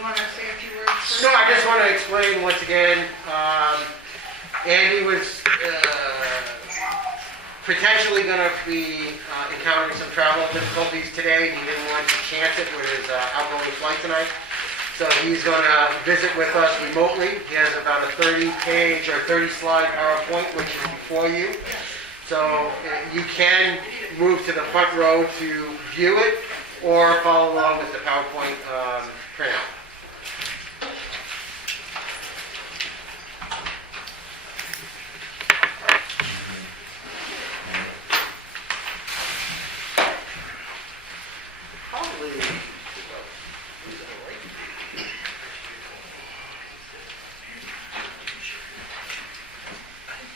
you want to say a few words first? No, I just want to explain once again, Andy was potentially going to be encountering some travel difficulties today. He didn't want to chance it with his outgoing flight tonight. So he's going to visit with us remotely. He has about a 30-page or 30-slide PowerPoint, which is before you. So you can move to the front row to view it or follow along with the PowerPoint printout.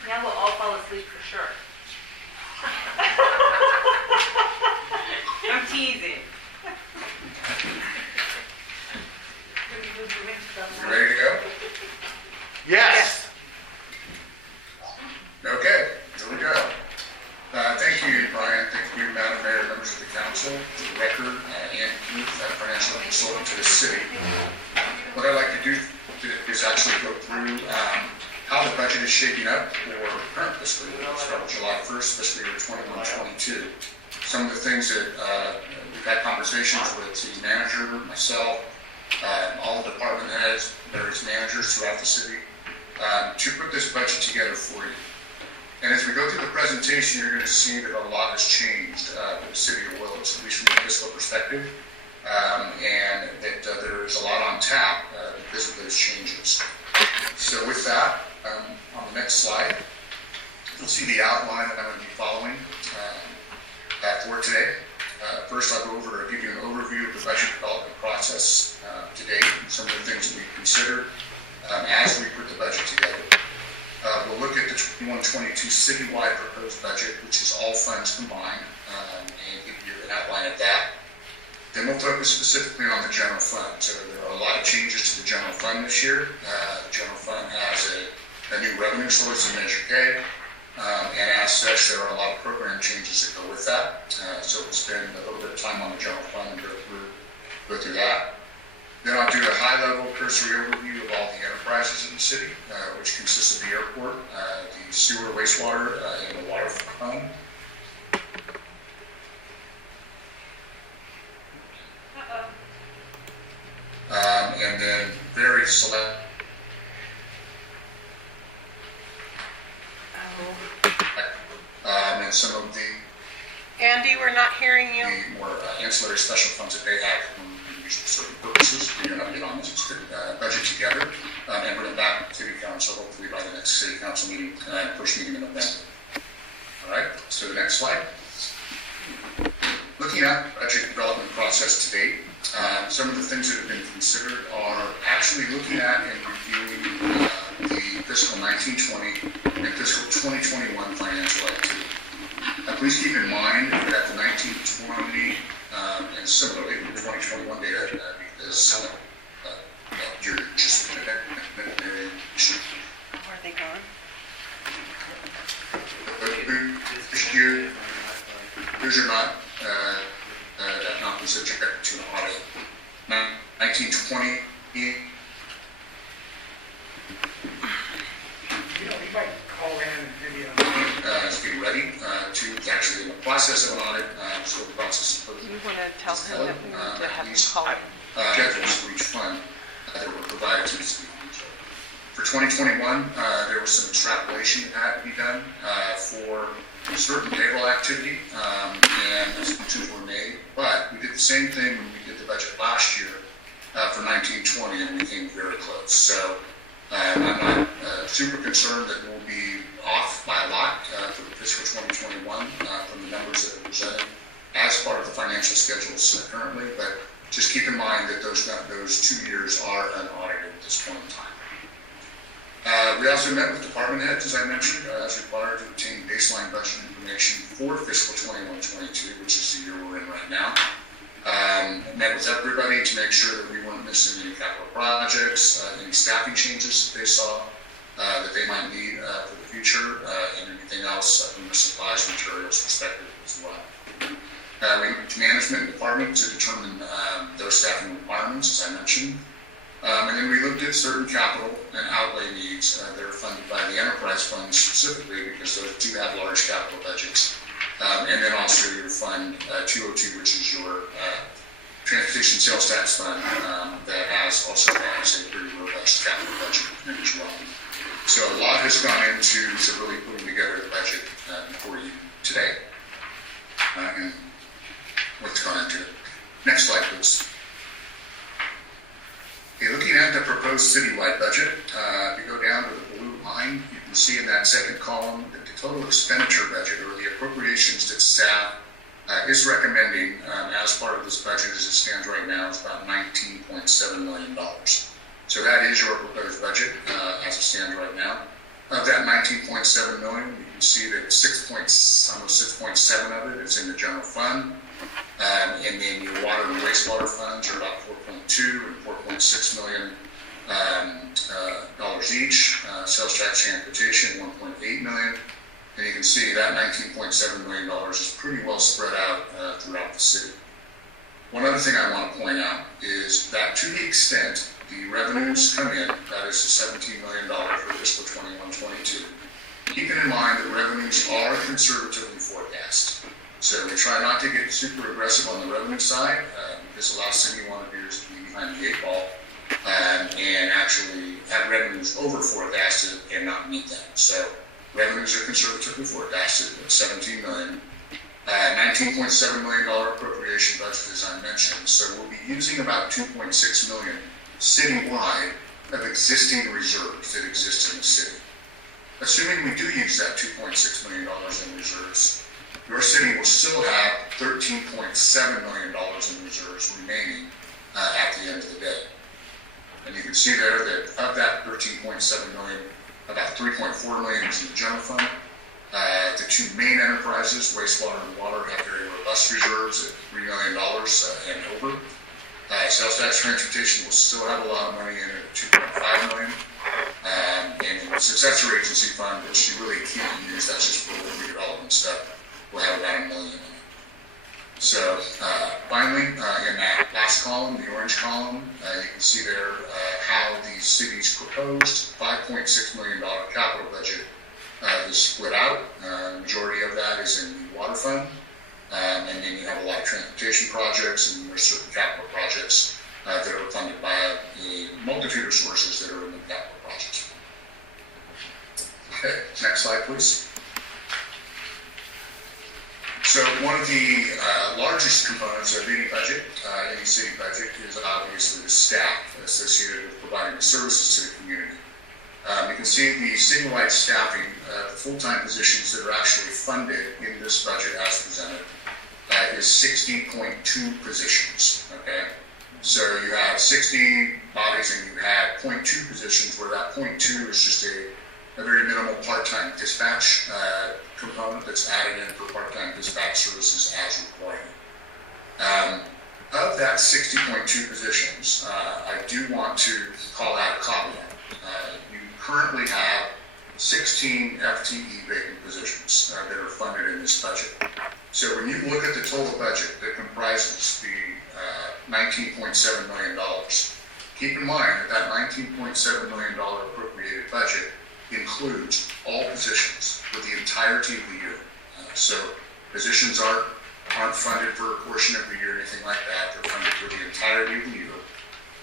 Now we'll all fall asleep for sure. I'm teasing. You ready to go? Yes. Okay, here we go. Thank you, Brian. Thank you, Madam Mayor, members of the council, for the record, and Keith, financial consultant to the city. What I'd like to do is actually go through how the budget is shaping up for current fiscal year, starting July 1st, fiscal year 21-22. Some of the things that we've had conversations with the manager, myself, all the department heads, various managers throughout the city, to put this budget together for you. And as we go through the presentation, you're going to see that a lot has changed for the city of Willis, at least from a fiscal perspective, and that there is a lot on tap because of those changes. So with that, on the next slide, you'll see the outline that I'm going to be following for today. First, I'll go over, give you an overview of the budget development process to date, and some of the things that we've considered as we put the budget together. We'll look at the 21-22 citywide proposed budget, which is all funds combined, and give you an outline of that. Then we'll focus specifically on the general fund. So there are a lot of changes to the general fund this year. The general fund has a new revenue source in Measure K, and as such, there are a lot of program changes that go with that. So we'll spend a little bit of time on the general fund and go through that. Then I'll do a high-level cursory overview of all the enterprises in the city, which consists of the airport, the sewer, wastewater, and the water fund. And then very select. And some of the Andy, we're not hearing you. more ancillary special funds that they have for certain purposes. We're going to get on this budget together and bring it back to the council, hopefully by the next city council meeting, first meeting in November. All right, so the next slide. Looking at the budget development process to date, some of the things that have been considered are actually looking at and reviewing the fiscal 19-20 and fiscal 2021 financial activity. Please keep in mind that the 19-20 and similarly the 2021 data, because you're just Are they gone? Those are not considered subject to an audit. 19-20. You might call in maybe Is getting ready to actually in the process of an audit, so the process of You want to tell him that we need to have him call him. schedules for each fund that were provided to the city. For 2021, there was some extrapolation that had to be done for certain payroll activity, and assumptions were made. But we did the same thing when we did the budget last year for 19-20, and we came very close. So I'm not super concerned that we'll be off by a lot for the fiscal 2021 from the numbers that are presented as part of the financial schedules currently. But just keep in mind that those 2 years are unaudited at this point in time. We also met with department heads, as I mentioned, as required to obtain baseline budget information for fiscal 21-22, which is the year we're in right now. Met with everybody to make sure that we weren't missing any capital projects, any staffing changes that they saw that they might need for the future, and anything else from the supplies and materials perspective as well. We went to management department to determine those staffing requirements, as I mentioned. And then we looked at certain capital and outlay needs that are funded by the enterprise fund specifically because those do have large capital budgets. And then also your fund 202, which is your transportation sales tax fund that also has a pretty robust capital budget in it as well. So a lot has gone into really putting together the budget for you today. And what's gone into it. Next slide, please. Okay, looking at the proposed citywide budget, if you go down to the blue line, you can see in that second column that the total expenditure budget or the appropriations that staff is recommending as part of this budget as it stands right now is about $19.7 million. So that is your proposed budget as it stands right now. Of that $19.7 million, you can see that almost 6.7 of it is in the general fund. And then your water and wastewater funds are about 4.2 and 4.6 million dollars each. Sales tax transportation, 1.8 million. And you can see that $19.7 million is pretty well spread out throughout the city. One other thing I want to point out is that to the extent the revenues come in, that is the $17 million for fiscal 21-22, keeping in mind that revenues are conservatively forecast. So we try not to get super aggressive on the revenue side because the last thing you want to do is to be behind the 8 ball and actually have revenues over forecasted and not meet them. So revenues are conservatively forecasted at $17 million. $19.7 million appropriation budget, as I mentioned. So we'll be using about $2.6 million citywide of existing reserves that exist in the city. Assuming we do use that $2.6 million in reserves, your city will still have $13.7 million in reserves remaining at the end of the day. And you can see there that of that $13.7 million, about $3.4 million is in the general fund. The two main enterprises, wastewater and water, have very robust reserves at $3 million and over. Sales tax transportation will still have a lot of money in it at $2.5 million. And the successor agency fund, which you really can't use, that's just for redevelopment stuff, will have about $1 million in it. So finally, in that last column, the orange column, you can see there how the city's proposed $5.6 million capital budget is split out. The majority of that is in the water fund. And then you have a lot of transportation projects and there's certain capital projects that are funded by a multitude of sources that are in the capital projects. Okay, next slide, please. So one of the largest components of any budget, any city budget, is obviously the staff associated with providing the services to the community. You can see the citywide staffing, the full-time positions that are actually funded in this budget as presented is 60.2 positions, okay? So you have 60 bodies and you have 0.2 positions where that 0.2 is just a very minimal part-time dispatch component that's added in for part-time dispatch services as required. Of that 60.2 positions, I do want to call out a caveat. You currently have 16 FTE vacant positions that are funded in this budget. So when you look at the total budget that comprises the $19.7 million, keep in mind that $19.7 million appropriated budget includes all positions for the entirety of the year. So positions aren't funded for a portion of the year or anything like that. They're funded for the entirety of the year.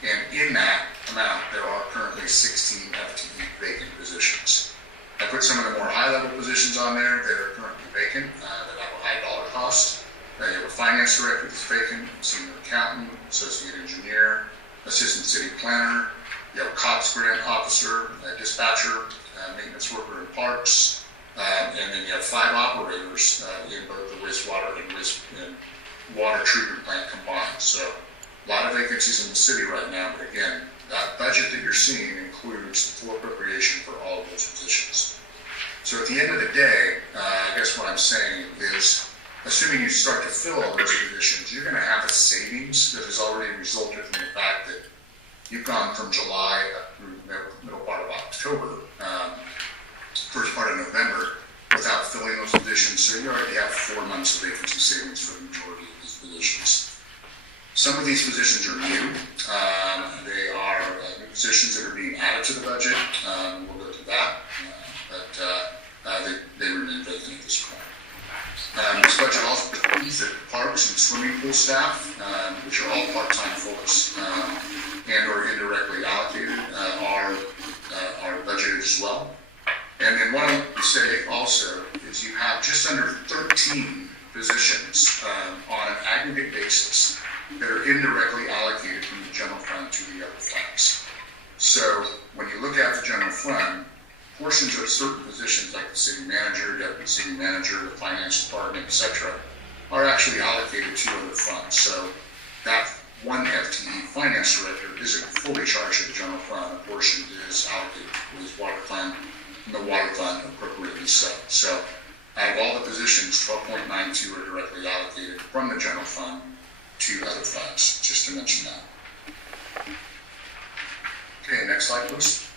And in that amount, there are currently 16 FTE vacant positions. I put some of the more high-level positions on there that are currently vacant, that have a high dollar cost. You have a finance director that's vacant, senior accountant, associate engineer, assistant city planner. You have a COPS grant officer, a dispatcher, maintenance worker in parks, and then you have 5 operators in both the wastewater and water treatment plant combined. So a lot of vacancies in the city right now, but again, that budget that you're seeing includes the full appropriation for all of those positions. So at the end of the day, I guess what I'm saying is, assuming you start to fill all those positions, you're going to have a savings that has already resulted from the fact that you've gone from July up through the middle part of October, first part of November, without filling those positions. So you already have 4 months of vacancy savings for the majority of these positions. Some of these positions are new. They are positions that are being added to the budget. We'll go through that, but they remain vacant at this point. This budget also includes the parks and swimming pool staff, which are all part-time folks, and or indirectly allocated, are budgeted as well. And then what I want to say also is you have just under 13 positions on an aggregate basis that are indirectly allocated from the general fund to the other funds. So when you look at the general fund, portions of certain positions like the city manager, deputy city manager, the finance department, etc., are actually allocated to other funds. So that one FTE finance director isn't fully charged to the general fund. A portion is allocated to his water fund, and the water fund appropriately so. So out of all the positions, 12.92 are directly allocated from the general fund to other funds, just to mention that. Okay, next slide, please.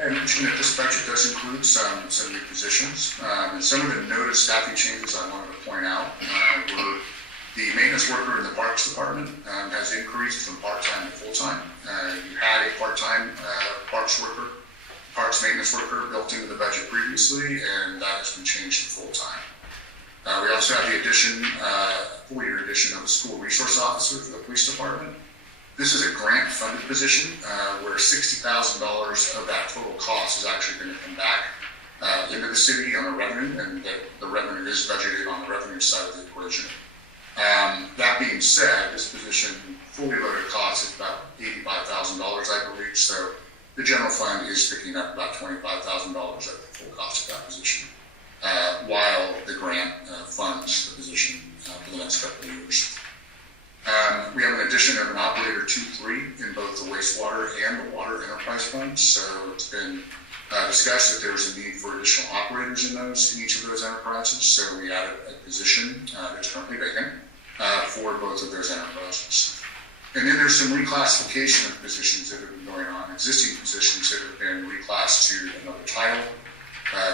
I mentioned that this budget does include some new positions, and some of the noted staffing changes I wanted to point out were the maintenance worker in the parks department has increased from part-time to full-time. You had a part-time parks maintenance worker built into the budget previously, and that has been changed to full-time. We also have the addition, full-year addition of a school resource officer for the police department. This is a grant-funded position where $60,000 of that total cost is actually going to come back into the city on the revenue, and the revenue is budgeted on the revenue side of the equation. That being said, this position fully loaded cost is about $85,000, I believe, so the general fund is picking up about $25,000 of the full cost of that position, while the grant funds the position for the next couple of years. We have an addition of an operator 2-3 in both the wastewater and the water enterprise funds. So it's been discussed that there's a need for additional operators in each of those enterprises. So we added a position that's currently vacant for both of those enterprises. And then there's some reclassification of positions that have been going on, existing positions that have been reclassed to another title.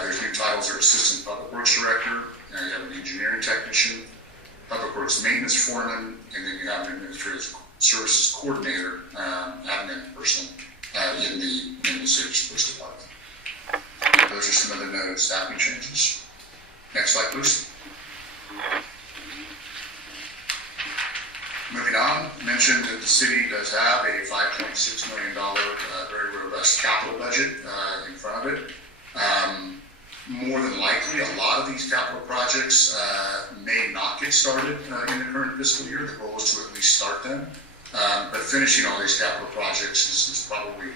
There's new titles are Assistant Public Works Director, you have an Engineering Technician, Public Works Maintenance Foreman, and then you have an Administrative Services Coordinator, admin person in the city's police department. Those are some of the noted staffing changes. Next slide, please. Moving on, mentioned that the city does have a $5.6 million very robust capital budget in front of it. More than likely, a lot of these capital projects may not get started in the current fiscal year. The goal is to at least start them. But finishing all these capital projects is probably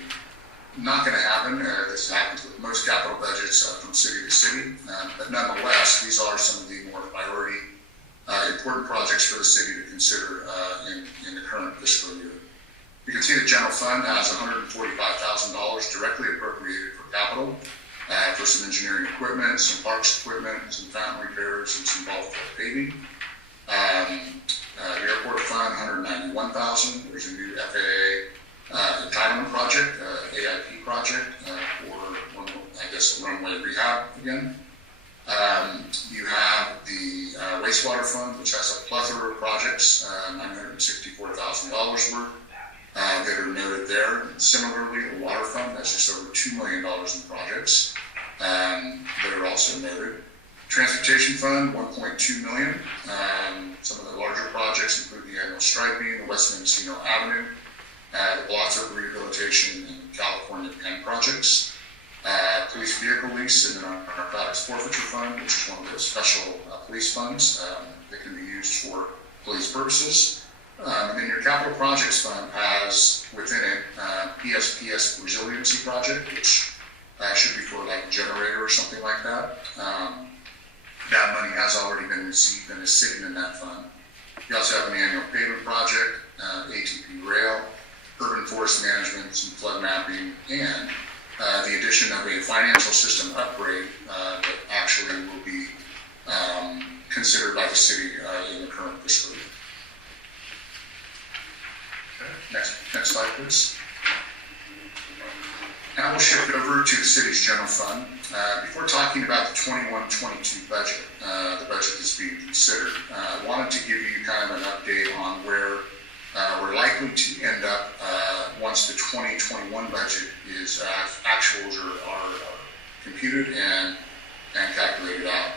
not going to happen. This happens with most capital budgets from city to city. But nonetheless, these are some of the more priority, important projects for the city to consider in the current fiscal year. You can see the general fund has $145,000 directly appropriated for capital. For some engineering equipment, some parks equipment, some fountain repairs, and some ball field paving. The airport fund, $191,000. There's a new FAA entitlement project, AIP project for, a runway rehab again. You have the wastewater fund, which has a plethora of projects, $964,000 worth. That are noted there. Similarly, the water fund has just over $2 million in projects that are also noted. Transportation fund, $1.2 million. Some of the larger projects include the annual striping, the West Mendocino Avenue, the Blotzer rehabilitation, and California Penn projects. Police vehicle lease, and then our narcotics forfeiture fund, which is one of those special police funds that can be used for police purposes. And then your capital projects fund has within it PSPS resiliency project, which should be for like a generator or something like that. That money has already been received and is sitting in that fund. You also have an annual pavement project, ATP rail, urban forest management, some flood mapping, and the addition of a financial system upgrade that actually will be considered by the city in the current fiscal year. Next slide, please. Now we'll shift over to the city's general fund. Before talking about the 21-22 budget, the budget that's being considered, I wanted to give you kind of an update on where We're likely to end up, once the 2021 budget is, actuals are computed and calculated out.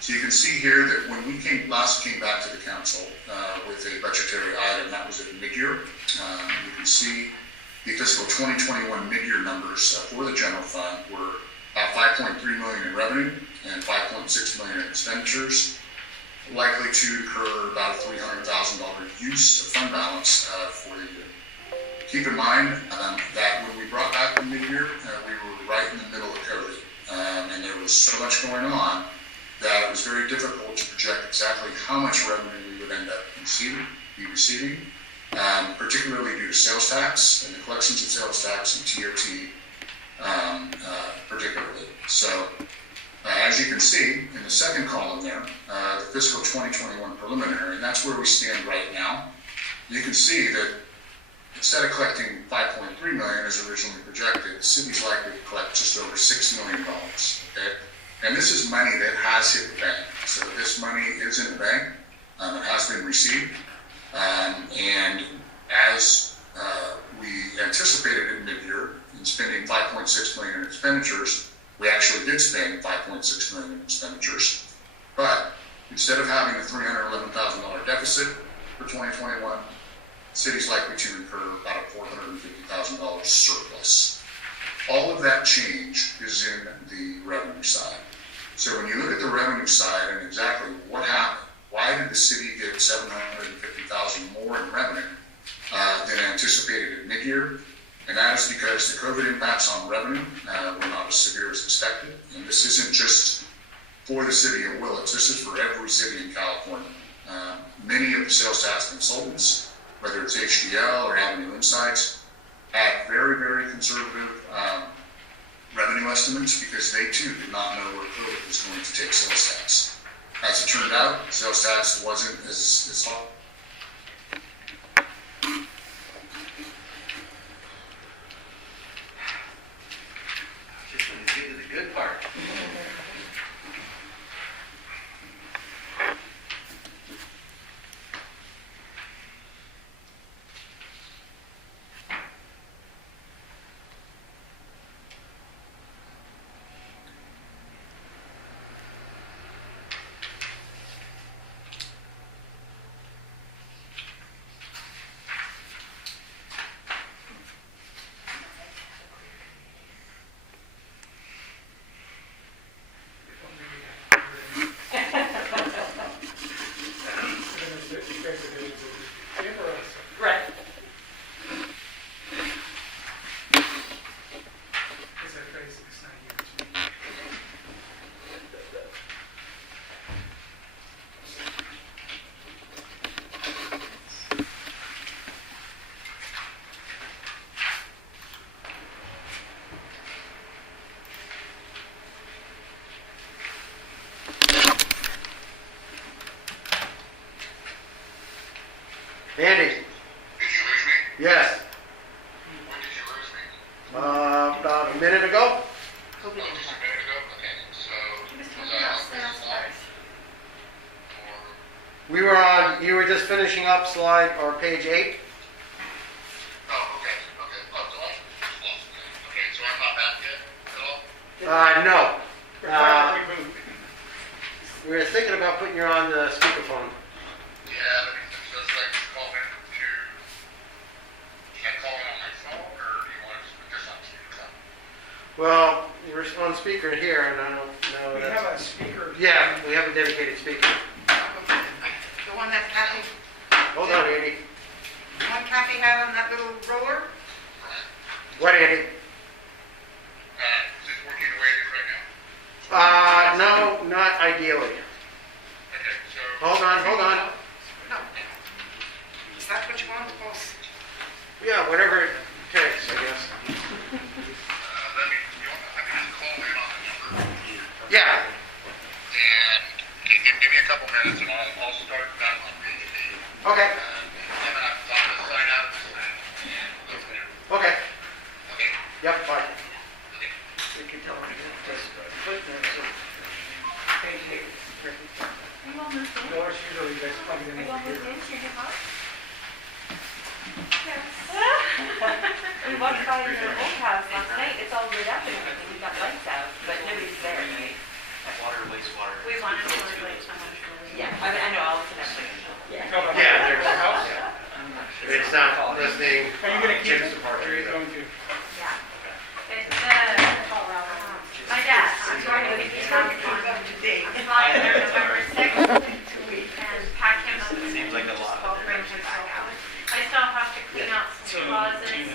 So you can see here that when we last came back to the council with a budgetary item, that was at mid-year. You can see the fiscal 2021 mid-year numbers for the general fund were about 5.3 million in revenue and 5.6 million in expenditures, likely to incur about a $300,000 use of fund balance for the year. Keep in mind that when we brought back the mid-year, we were right in the middle of COVID, and there was so much going on that it was very difficult to project exactly how much revenue we would end up receiving, particularly due to sales tax and the collections of sales tax and TOT particularly. So as you can see in the second column there, the fiscal 2021 preliminary, and that's where we stand right now. You can see that instead of collecting 5.3 million as originally projected, the city's likely to collect just over $6 million, okay? And this is money that has hit the bank. So this money is in the bank. It has been received. And as we anticipated in mid-year in spending 5.6 million in expenditures, we actually did spend 5.6 million in expenditures. But instead of having a $311,000 deficit for 2021, the city's likely to incur about a $450,000 surplus. All of that change is in the revenue side. So when you look at the revenue side and exactly what happened, why did the city get $750,000 more in revenue than anticipated at mid-year? And that is because the COVID impacts on revenue were not as severe as expected. And this isn't just for the city of Willits, this is for every city in California. Many of the sales tax consultants, whether it's HDL or Avenue Insights, had very, very conservative revenue estimates because they too did not know where COVID was going to take sales tax. As it turned out, sales tax wasn't as hot. Just when you get to the good part. Right. It's a basic, it's not huge. Andy? Did you lose me? Yes. When did you lose me? About a minute ago? Oh, just a minute ago? Okay, so He was was talking I about on sales this slide? tax. Or, We were on, you were just finishing up slide, or page 8? oh, okay, oh, so okay, so I'm not back yet at all? No. We're trying to reboot. We were thinking about putting you on the speakerphone. Yeah, let me just like call in to, can I call in on my phone or do you want to just on speakerphone? Well, we're on speaker here, and I don't know. We have a speaker. Yeah, we have a dedicated speaker. The one that Kathy, Hold on, Andy. the one Kathy had on that little roller? What, Andy? Is it working the way it is right now? No, not ideally. Okay, so. Hold on. No. Is that what you want to post? Yeah, whatever it takes, I guess. Let me, I can just call in on the number. Yeah. And give me a couple minutes and I'll start back on page 8. Okay. I'm gonna sign out of this thing and go from there. Okay. Okay. Yep, fine. Okay. You can tell me just click there, so. Page 8. You all moved in? Yours usually gets plugged in Are over you all moved here. into your new house? We walked by their old house last night, it's all lit up and everything, we got lights out, but nobody's there, right? Water, wastewater. We wanted to look like someone. Yeah, I know, I'll look it up. Yeah. How about Yeah, that? there's a house. If it's not listening, Are you gonna keep it? Jim's departure Are you either. going to? Yeah. It's, my dad, I'm going to pick him up on today. Fly there November 6th and pack him up. Seems like a lot. I'll bring him back out. I still have to clean out some closets and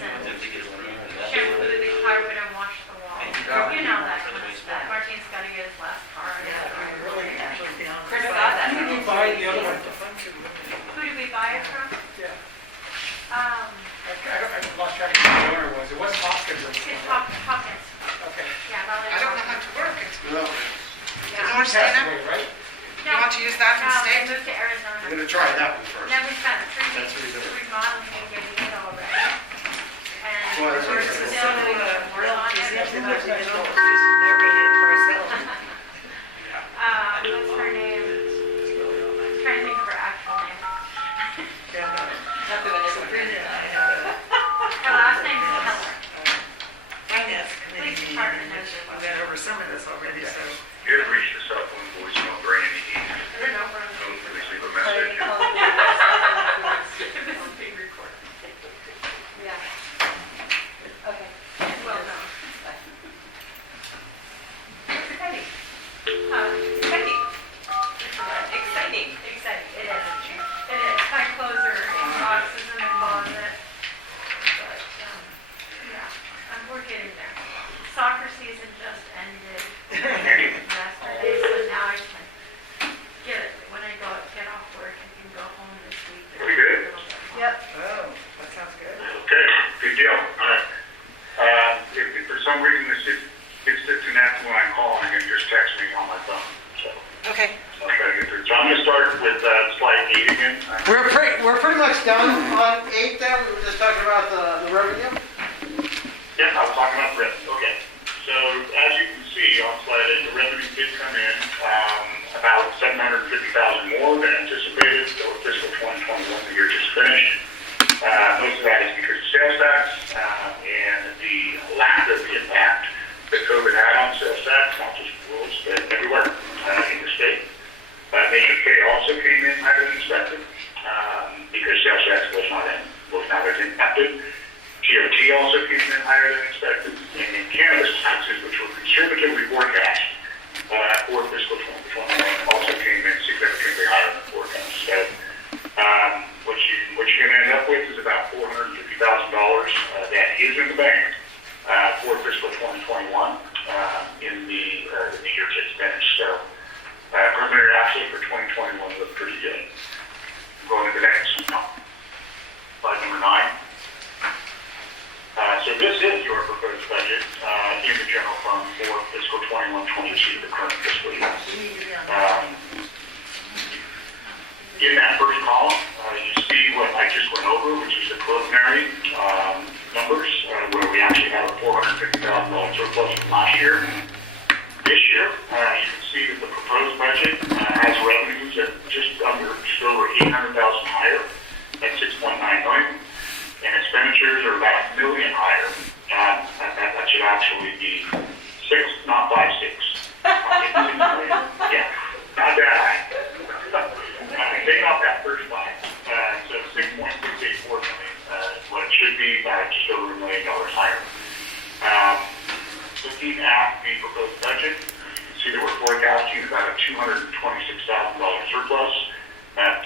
shampoo the carpet and wash the walls. You know that kind of stuff. Martine's got to get his last car. Chris got that. Who did you buy the other one? Who did we buy it from? Yeah. Um, I lost track of who the owner was. It was Hopkins. it's Hopkins. Okay. Yeah, Valley. I don't know how to work it. No, Yeah. North Stina, Passway, right? you want to use that No, they instead? moved to Arizona. I'm gonna try that one first. Then we spent 3 That's weeks what he's doing. remodeling and getting it all ready. And Well, that's we're what still it is. doing it. We're on it. What's her name? I'm trying to think of her actual name. Her last name is Keller. Police department knows her. We've been over some of this already, so. You have reached the cell phone voicemail, Brandy. I don't know her. Please leave a message. This is being recorded. Yeah. Okay. Well done. Exciting. Exciting. Exciting. Exciting. It is. It is. My clothes are in boxes in the closet. But, yeah, we're getting there. Soccer season just ended yesterday, so now I can get it. When I get off work, I can go home this week. Pretty good. Yep. Oh, that sounds good. Okay, good deal. All right. If for some reason this gets disconnected when I call, you can just text me on my phone. So Okay. I'll try to get through. So I'm gonna start with slide 8 again. We're pretty much done on 8 there, we were just talking about the revenue. Yeah, I was talking about Brett. Okay. So as you can see on slide 8, the revenue did come in about $750,000 more than anticipated for fiscal 2021, the year just finished. Most of that is because of sales tax and the lack of impact that COVID had on sales tax, not just rules, but everywhere in the state. Measure K also came in higher than expected because sales tax was not as impacted. GOT also came in higher than expected, and then cannabis taxes, which were conservatively forecast for fiscal 2021, also came in significantly higher than forecast. So, what you're going to end up with is about $450,000 that is in the bank for fiscal 2021 in the year just finished. So, preliminary actually for 2021 looked pretty good. Going to the next slide number 9. So this is your proposed budget in the general fund for fiscal 21-22, the current fiscal year. In that first column, you see what I just went over, which is the preliminary numbers, where we actually have a $450,000 surplus from last year. This year, you can see that the proposed budget has revenues at just over $800,000 higher at $6.9 million. And expenditures are about $1 million higher. That should actually be 6, not 5, 6. Yeah, not that high. Take off that first line. So 6.684 million is what it should be, just over $1 million higher. Looking at the proposed budget, you can see that we're forecasting about a $226,000 surplus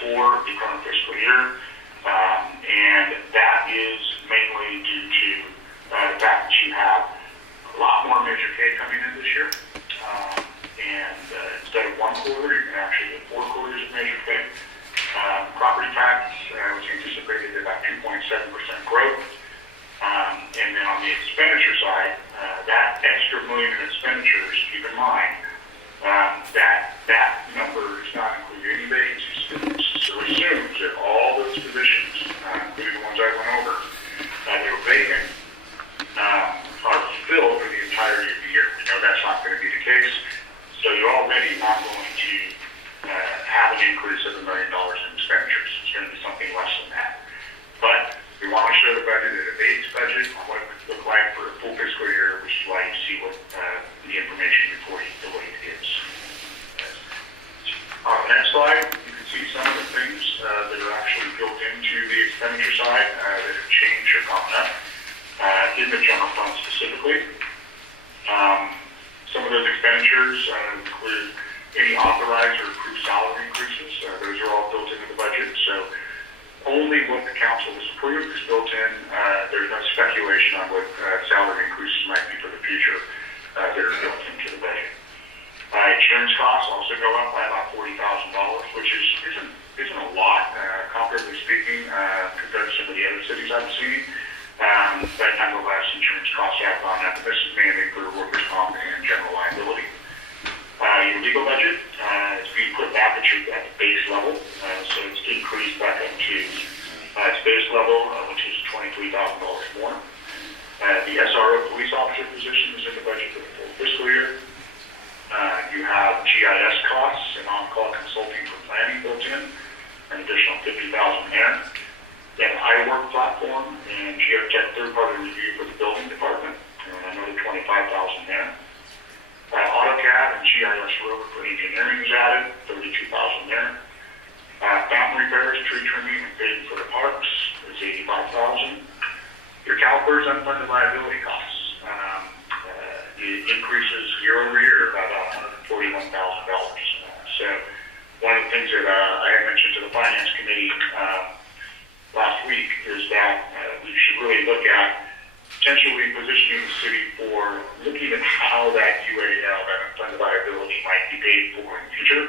for the current fiscal year. And that is mainly due to the fact that you have a lot more Measure K coming in this year. And instead of 1 quarter, you can actually get 4 quarters of Measure K. Property tax was anticipated at about 2.7% growth. And then on the expenditure side, that extra $1 million in expenditures, keep in mind, that number does not include any vacancies. So it assumes that all those positions, including the ones I went over, that were vacant, are filled for the entirety of the year. We know that's not going to be the case. So you're already not going to have an increase of $1 million in expenditures. It's going to be something less than that. But We want to show the budget at a base budget on what it would look like for a full fiscal year, which is why you see what the information before you the way it is. On the next slide, you can see some of the things that are actually built into the expenditure side that have changed or gone up in the general fund specifically. Some of those expenditures include any authorized or approved salary increases. Those are all built into the budget. So only what the council has approved is built in. There's no speculation on what salary increases might be for the future that are built into the budget. Insurance costs also go up by about $40,000, which isn't a lot, comparatively speaking, compared to some of the other cities I've seen. But nonetheless, insurance costs have gone up. This is mainly for workers' comp and general liability. Your legal budget is being put back at the base level, so it's increased back up to its base level, which is $23,000 more. The SRO police officer position is in the budget for the full fiscal year. You have GIS costs and on-call consulting for planning built in, an additional $50,000 there. You have an iWork platform and Geotech third-party review for the building department, and another $25,000 there. AutoCAD and GIS Rover for engineering is added, $32,000 there. Fountain repairs, tree trimming, and paving for the parks is $85,000. Your calipers unfunded liability costs. It increases year over year by about $141,000. So one of the things that I had mentioned to the Finance Committee last week is that we should really look at potentially positioning the city for looking at how that UAL, that unfunded liability, might be paid for in the future,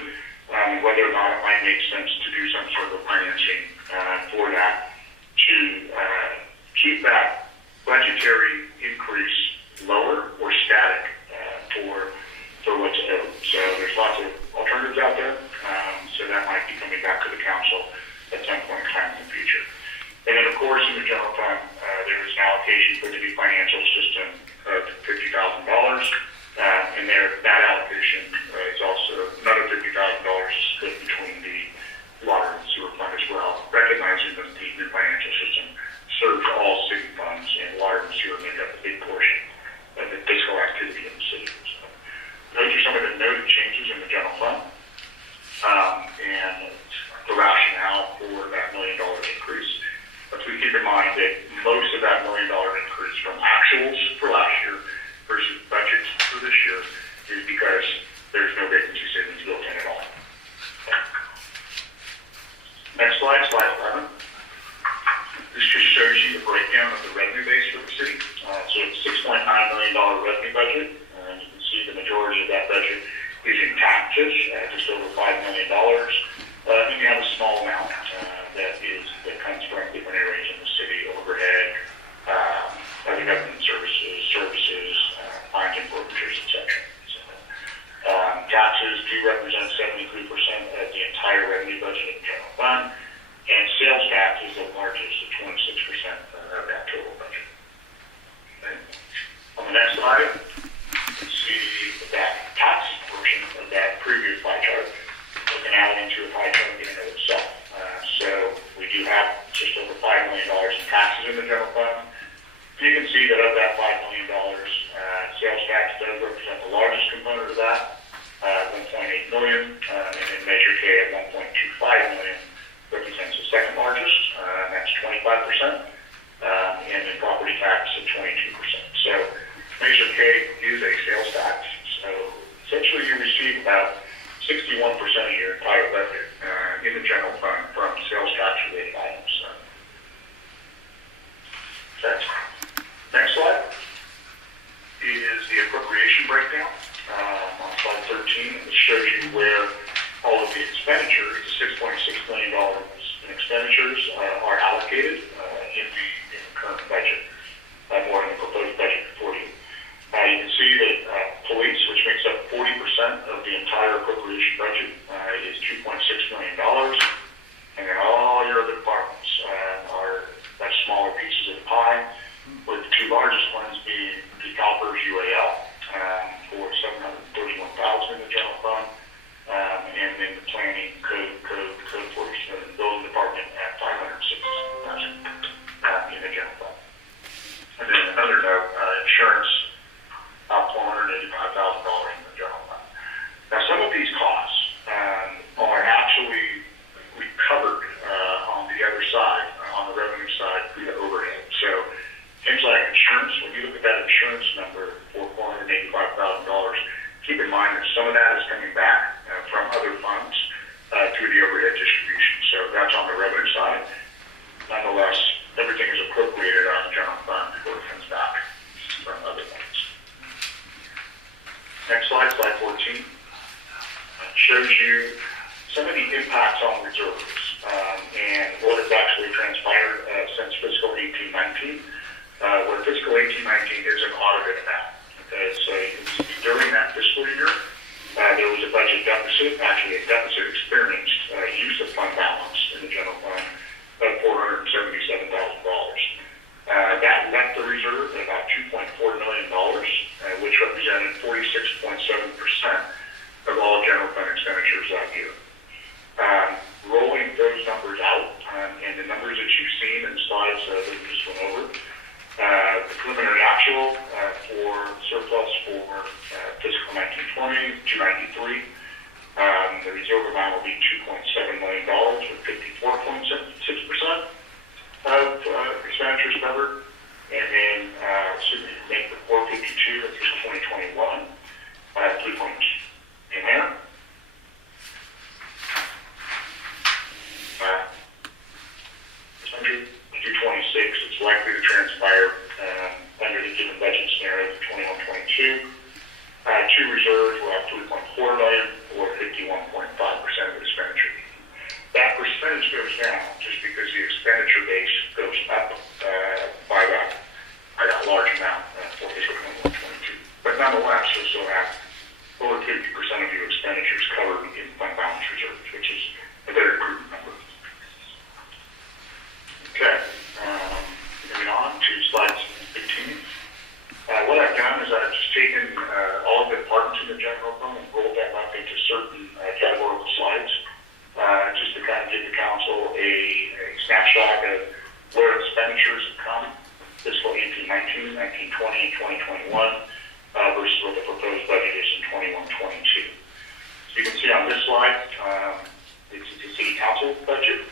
whether or not it might make sense to do some sort of financing for that to keep that budgetary increase lower or static for what's owed. So there's lots of alternatives out there. So that might be coming back to the council at some point in time in the future. And then, of course, in the general fund, there is an allocation for the new financial system of $50,000. And that allocation is also another $50,000 split between the water and sewer fund as well, recognizing that the new financial system serves all city funds, and water and sewer make up a big portion of the fiscal activity in the city. So those are some of the noted changes in the general fund. And the rationale for that $1 million increase. But we keep in mind that most of that $1 million increase from actuals for last year versus budgets for this year is because there's no vacancy savings built in at all. Next slide, slide 11. This just shows you the breakdown of the revenue base for the city. So it's a $6.9 million revenue budget. And you can see the majority of that budget is in taxes, just over $5 million. Then you have a small amount that comes from different areas in the city, overhead, other government services, fines and forfeitures, etc. So, taxes do represent 73% of the entire revenue budget of the general fund, and sales tax is the largest at 26% of that total budget. Okay. On the next slide, you can see that tax portion of that previous pie chart. We can add into a pie chart in and of itself. So we do have just over $5 million in taxes in the general fund. You can see that of that $5 million, sales tax does represent the largest component of that, $1.8 million, and then Measure K at $1.25 million represents the second largest, that's 25%, and then property tax at 22%. So Measure K is a sales tax. So essentially you receive about 61% of your entire budget in the general fund from sales tax related items. Next slide is the appropriation breakdown. On slide 13, it shows you where all of the expenditures, the $6.6 million in expenditures, are allocated in the current budget, more in the proposed budget for you. You can see that police, which makes up 40% of the entire appropriation budget, is $2.6 million. And then all your other departments are much smaller pieces of the pie, with the two largest ones being the CalPERS UAL for $731,000 in the general fund, and then the planning code enforcement and building department at $506,000 shows you some of the impacts on reserves and what has actually transpired since fiscal 18-19. Where fiscal 18-19 is an audited amount. Okay, so you can see during that fiscal year, there was a budget deficit, actually a deficit experienced use of fund balance in the general fund of $477,000. That left the reserve at about $2.4 million, which represented 46.7% of all general fund expenditures that year. Rolling those numbers out, and the numbers that you've seen in slides that we just went over, the preliminary actual for surplus for fiscal 1920, 293. The reserve amount will be $2.7 million with 54.6% of expenditures covered. And then, assuming you make the 452 of fiscal 2021, 3 points in there. 226, it's likely to transpire under the given budget scenario for 21-22. Two reserves will have 3.4 million or 51.5% of the expenditure. That percentage goes down just because the expenditure base goes up by that large amount for fiscal 21-22. But nonetheless, you'll still have over 50% of your expenditures covered in fund balance reserves, which is a very prudent number. Okay, moving on to slide 15. What I've done is I've just taken all of the departments in the general fund and rolled them up into certain categorical slides, just to kind of give the council a snapshot of where expenditures have come, fiscal 18-19, 19-20, and 2021, versus what the proposed budget is in 21-22. So you can see on this slide, it's the city council budget.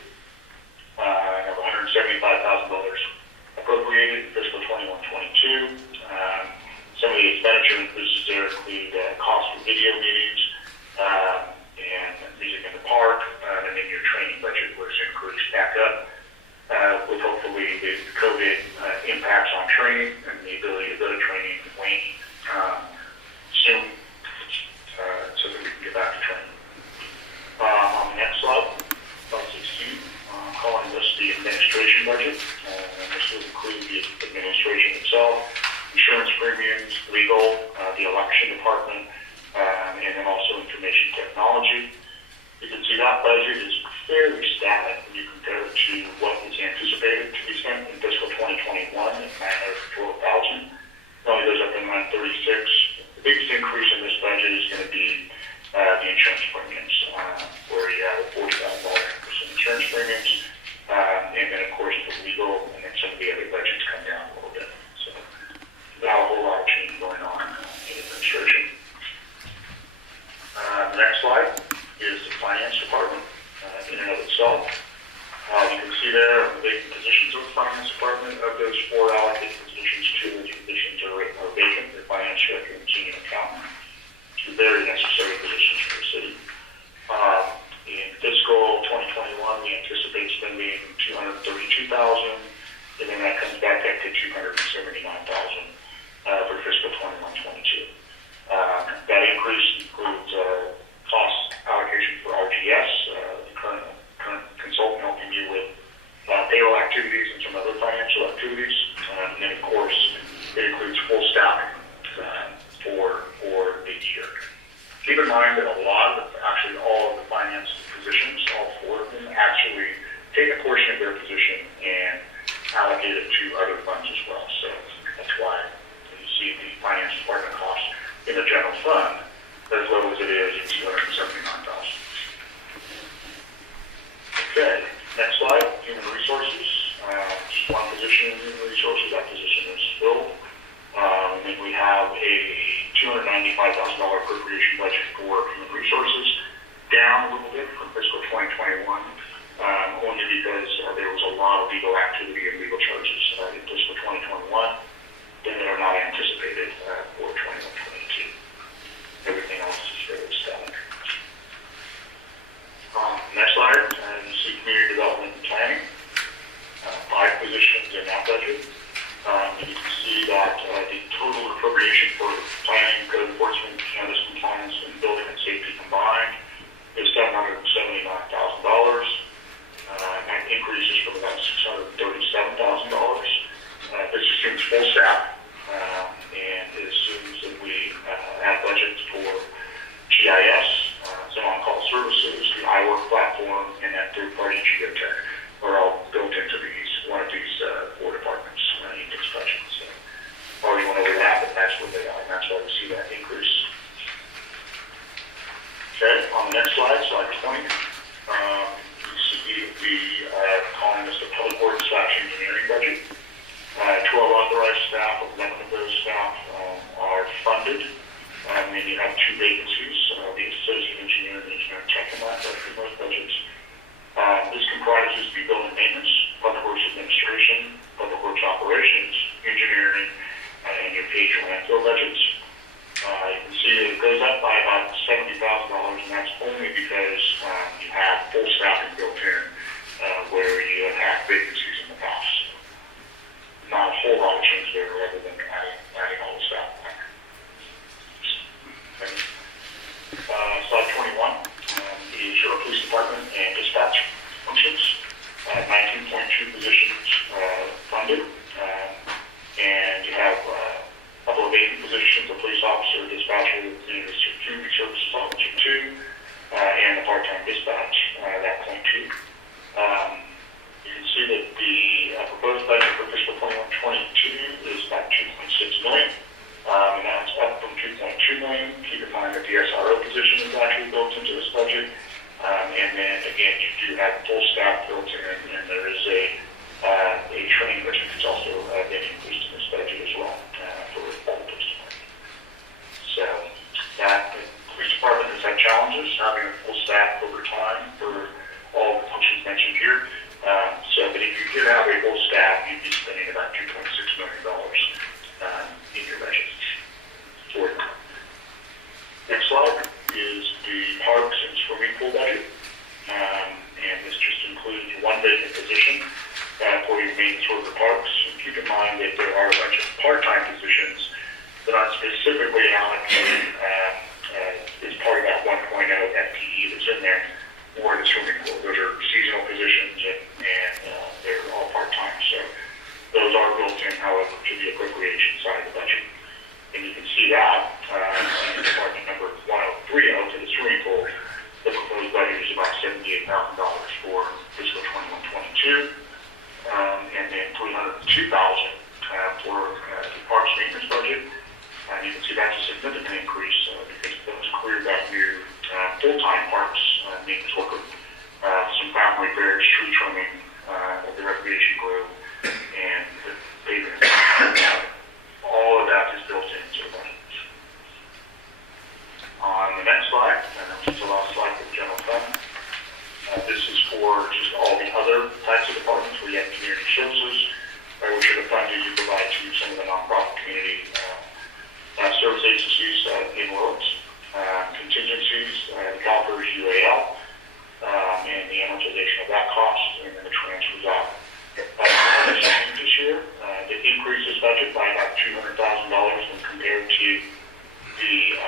I have $175,000 appropriated in fiscal 21-22. Some of the expenditure increases there include costs for video meetings and music in the park, and then your training budget was increased back up with hopefully the COVID impacts on training and the ability to go to training waning soon so that we can get back to training. On the next slide, slide 16. Calling this the administration budget. This will include the administration itself, insurance premiums, legal, the election department, and then also information technology. You can see that budget is fairly static when you compare it to what is anticipated to be spent in fiscal 2021 at $912,000. It only goes up to $936. The biggest increase in this budget is going to be the insurance premiums, where you have a $40,000 increase in insurance premiums. And then, of course, the legal and then some of the other budgets come down a little bit. So, not a whole lot of change going on in administration. The next slide is the finance department in and of itself. You can see there the vacant positions of the finance department. Of those 4 allocated positions, 2 of those positions are vacant. The finance director and senior accountant. 2 very necessary positions for the city. In fiscal 2021, we anticipate spending $232,000, and then that comes back up to $279,000 for fiscal 21-22. That increase includes cost allocation for RGS, the current consultant helping you with payroll activities and some other financial activities, and then of course it includes full staffing for the year. Keep in mind that actually all of the finance positions, all 4 of them, actually take a portion of their position and allocate it to other funds as well. So that's why you see the finance department cost in the general fund as low as it is at $279,000. Okay, next slide, human resources. Just 1 position in human resources. That position is filled. And then we have a $295,000 appropriation budget for human resources, down a little bit from fiscal 2021, only because there was a lot of legal activity and legal charges in fiscal 2021 that are not anticipated for 21-22. Everything else is fairly static. Next slide, you see community development and planning. 5 positions in that budget. You can see that the total appropriation for planning, code enforcement, cannabis compliance, and building and safety combined iWork platform, and that third-party geotech are all built into one of these four departments in this budget. So already went over that, but that's what they are, and that's why we see that increase. Okay, on the next slide, slide 20, you see the calling this the public works / engineering budget. 12 authorized staff, 11 of those staff are funded. And then you have 2 vacancies, the associate engineer and the engineering tech in those budgets. This comprises the building maintenance, public works administration, public works operations, engineering, and your page landfill budgets. You can see that it goes up by about $70,000, and that's only because you have full staffing built in where you have had vacancies in the past. Not a whole lot of change there other than adding all the staff back. Slide 21 is your police department and dispatch functions. 19.2 positions funded, and you have a couple of vacant positions, a police officer, dispatcher, the security services officer 2, and the part-time dispatch, that point 2. You can see that the proposed budget for fiscal 21-22 is about $2.6 million, and that's up from $2.2 million. Keep in mind that the SRO position is actually built into this budget, and then again, you do have full staff built in, and there is a training budget that's also been increased in this budget as well for all the police department. So that the police department has had challenges having a full staff over time for all the functions mentioned here. But if you did have a full staff, you'd be spending about $2.6 million in your budget for it. Next slide is the parks and swimming pool budget. And this just includes one vacant position for your maintenance for the parks. And keep in mind that there are a bunch of part-time positions that aren't specifically allocated as part of that 1.0 FTE that's in there for the swimming pool. Those are seasonal positions, and they're all part-time. So those are built in, however, to the appropriation side of the budget. And you can see that in department number 1030 to the swimming pool. The proposed budget is about $78,000 for fiscal 21-22, and then $302,000 for the parks maintenance budget. And you can see that's a significant increase because those cleared that new full-time parks maintenance worker, some family fairs, tree trimming at the recreation grove, and the pavement. All of that is built into the budget. On the next slide, and this is the last slide for the general fund. This is for just all the other types of departments. We have community services, which are the funding you provide to some of the nonprofit community service agencies in Wilkes, contingencies, the CalPERS UAL, and the amortization of that cost, and then the transfers out. This year, it increases budget by about $200,000 when compared to the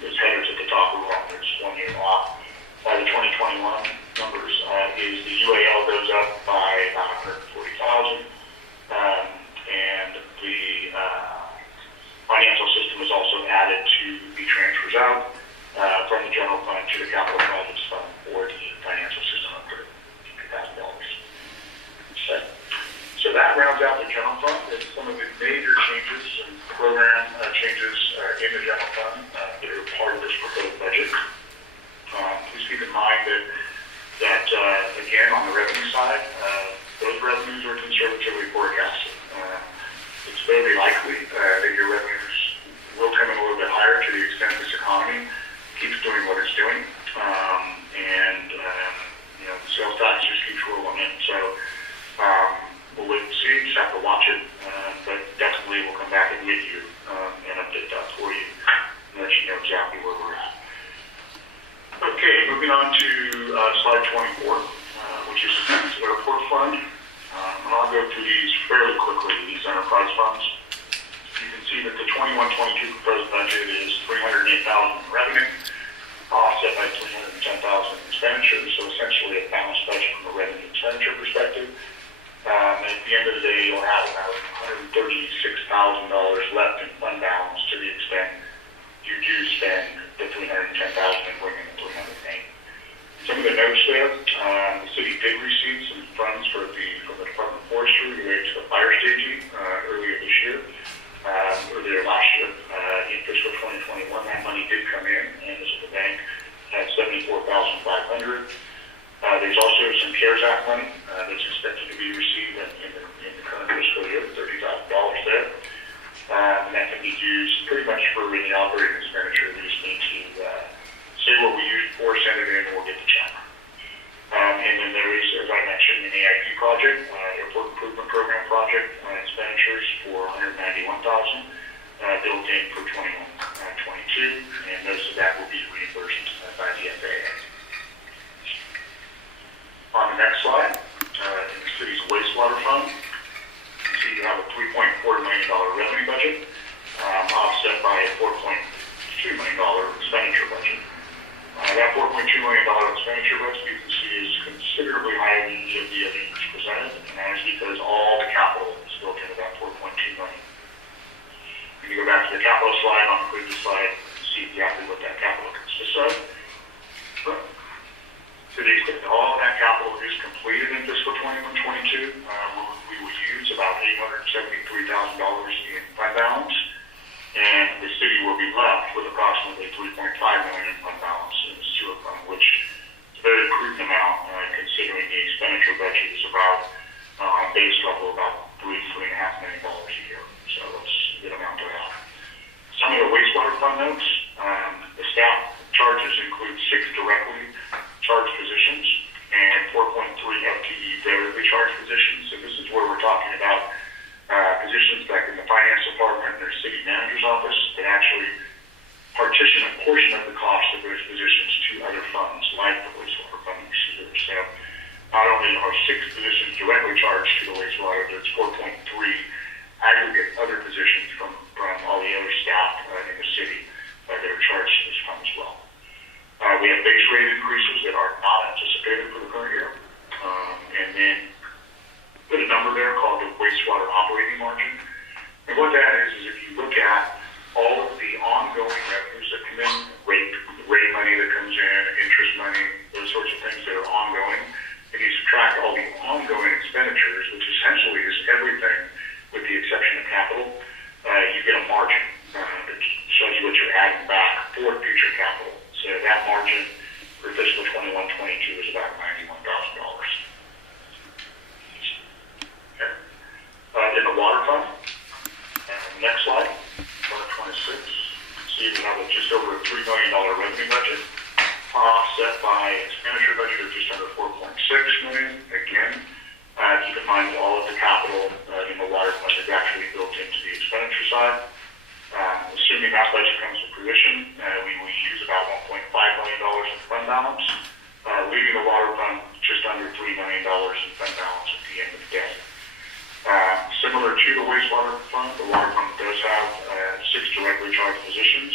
those headers at the top are wrong. There's 1 year off. The 2021 numbers is the UAL goes up by about $140,000, and the financial system is also added to the transfers out from the general fund to the capital projects fund for the financial system upgrade, $50,000. So that rounds out the general fund. And some of the major changes and program changes in the general fund that are part of this proposed budget. Please keep in mind that again, on the revenue side, those revenues are conservatively forecasted. It's very likely that your revenues will come in a little bit higher to the extent this economy keeps doing what it's doing. The sales tax just keeps rolling in. So we'll wait and see, just have to watch it. But definitely we'll come back and meet you and update that for you and let you know exactly where we're at. Okay, moving on to slide 24, which is the airport fund. And I'll go through these fairly quickly, these enterprise funds. You can see that the 21-22 proposed budget is $308,000 in revenue, offset by $310,000 in expenditures, so essentially a balanced budget from a revenue expenditure perspective. And at the end of the day, you'll have about $136,000 left in fund balance to the extent you do spend the 310,000 and bringing it to 308. Some of the notes there, the city did receive some funds from the Department of Forestry related to the fire staging earlier this year, earlier last year. In fiscal 2021, that money did come in, and this is the bank at $74,500. There's also some CARES Act money that's expected to be received in the current fiscal year, $30,000 there. And that can be used pretty much for any operating expenditure. We just need to say what we use for, send it in, and we'll get the check. And then there is, as I mentioned, an AIP project, Airport Improvement Program project, expenditures for $191,000 built in for 21-22, and most of that will be reimbursed by the FAA. On the next slide, in the city's wastewater fund, you see you have a $3.4 million revenue budget, offset by a $4.2 million expenditure budget. That $4.2 million expenditure budget, you can see, is considerably higher than the other years presented, and that is because all the capital is built into that $4.2 million. If you go back to the capital slide on the previous slide, you can see exactly what that capital consists of. To the extent that all of that capital is completed in fiscal 21-22, we will use about $873,000 in fund balance, and the city will be left with approximately $3.5 million in fund balance in the sewer fund, which is a very prudent amount considering the expenditure budget is about, on a base level, about $3.5 million a year. So that's a good amount to have. Some of the wastewater fund notes, the staff charges include 6 directly charged positions and 4.3 FTE variably charged positions. So this is where we're talking about positions like in the finance department or city manager's office that actually partition a portion of the cost of those positions to other funds, like the wastewater fund you see there. So not only are 6 positions directly charged to the wastewater, there's 4.3 aggregate other positions from all the other staff in the city that are charged to this fund as well. We have base rate increases that are not anticipated for the current year. And then put a number there called the wastewater operating margin. And what that is if you look at all of the ongoing revenues that come in, rate money that comes in, interest money, those sorts of things that are ongoing, and you subtract all the ongoing expenditures, which essentially is everything with the exception of capital, you get a margin that shows you what you're adding back for future capital. So that margin for fiscal 21-22 is about $91,000. Okay. In the water fund, next slide, 26, see we have just over a $3 million revenue budget, offset by expenditure budget of just under $4.6 million. Again, keep in mind all of the capital in the water fund is actually built into the expenditure side. Assuming that budget comes to fruition, we will use about $1.5 million in fund balance, leaving the water fund just under $3 million in fund balance at the end of the day. Similar to the wastewater fund, the water fund does have 6 directly charged positions,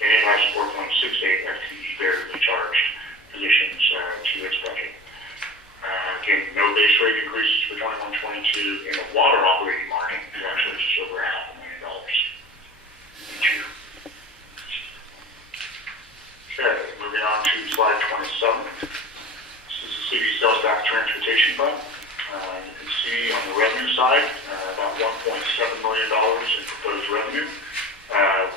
and it has 4.68 FTE variably charged positions to its budget. Again, no base rate increases for 21-22, and the water operating margin is actually just over $500,000 each year. Okay, moving on to slide 27. This is the city sales tax transportation fund. You can see on the revenue side about $1.7 million in proposed revenue,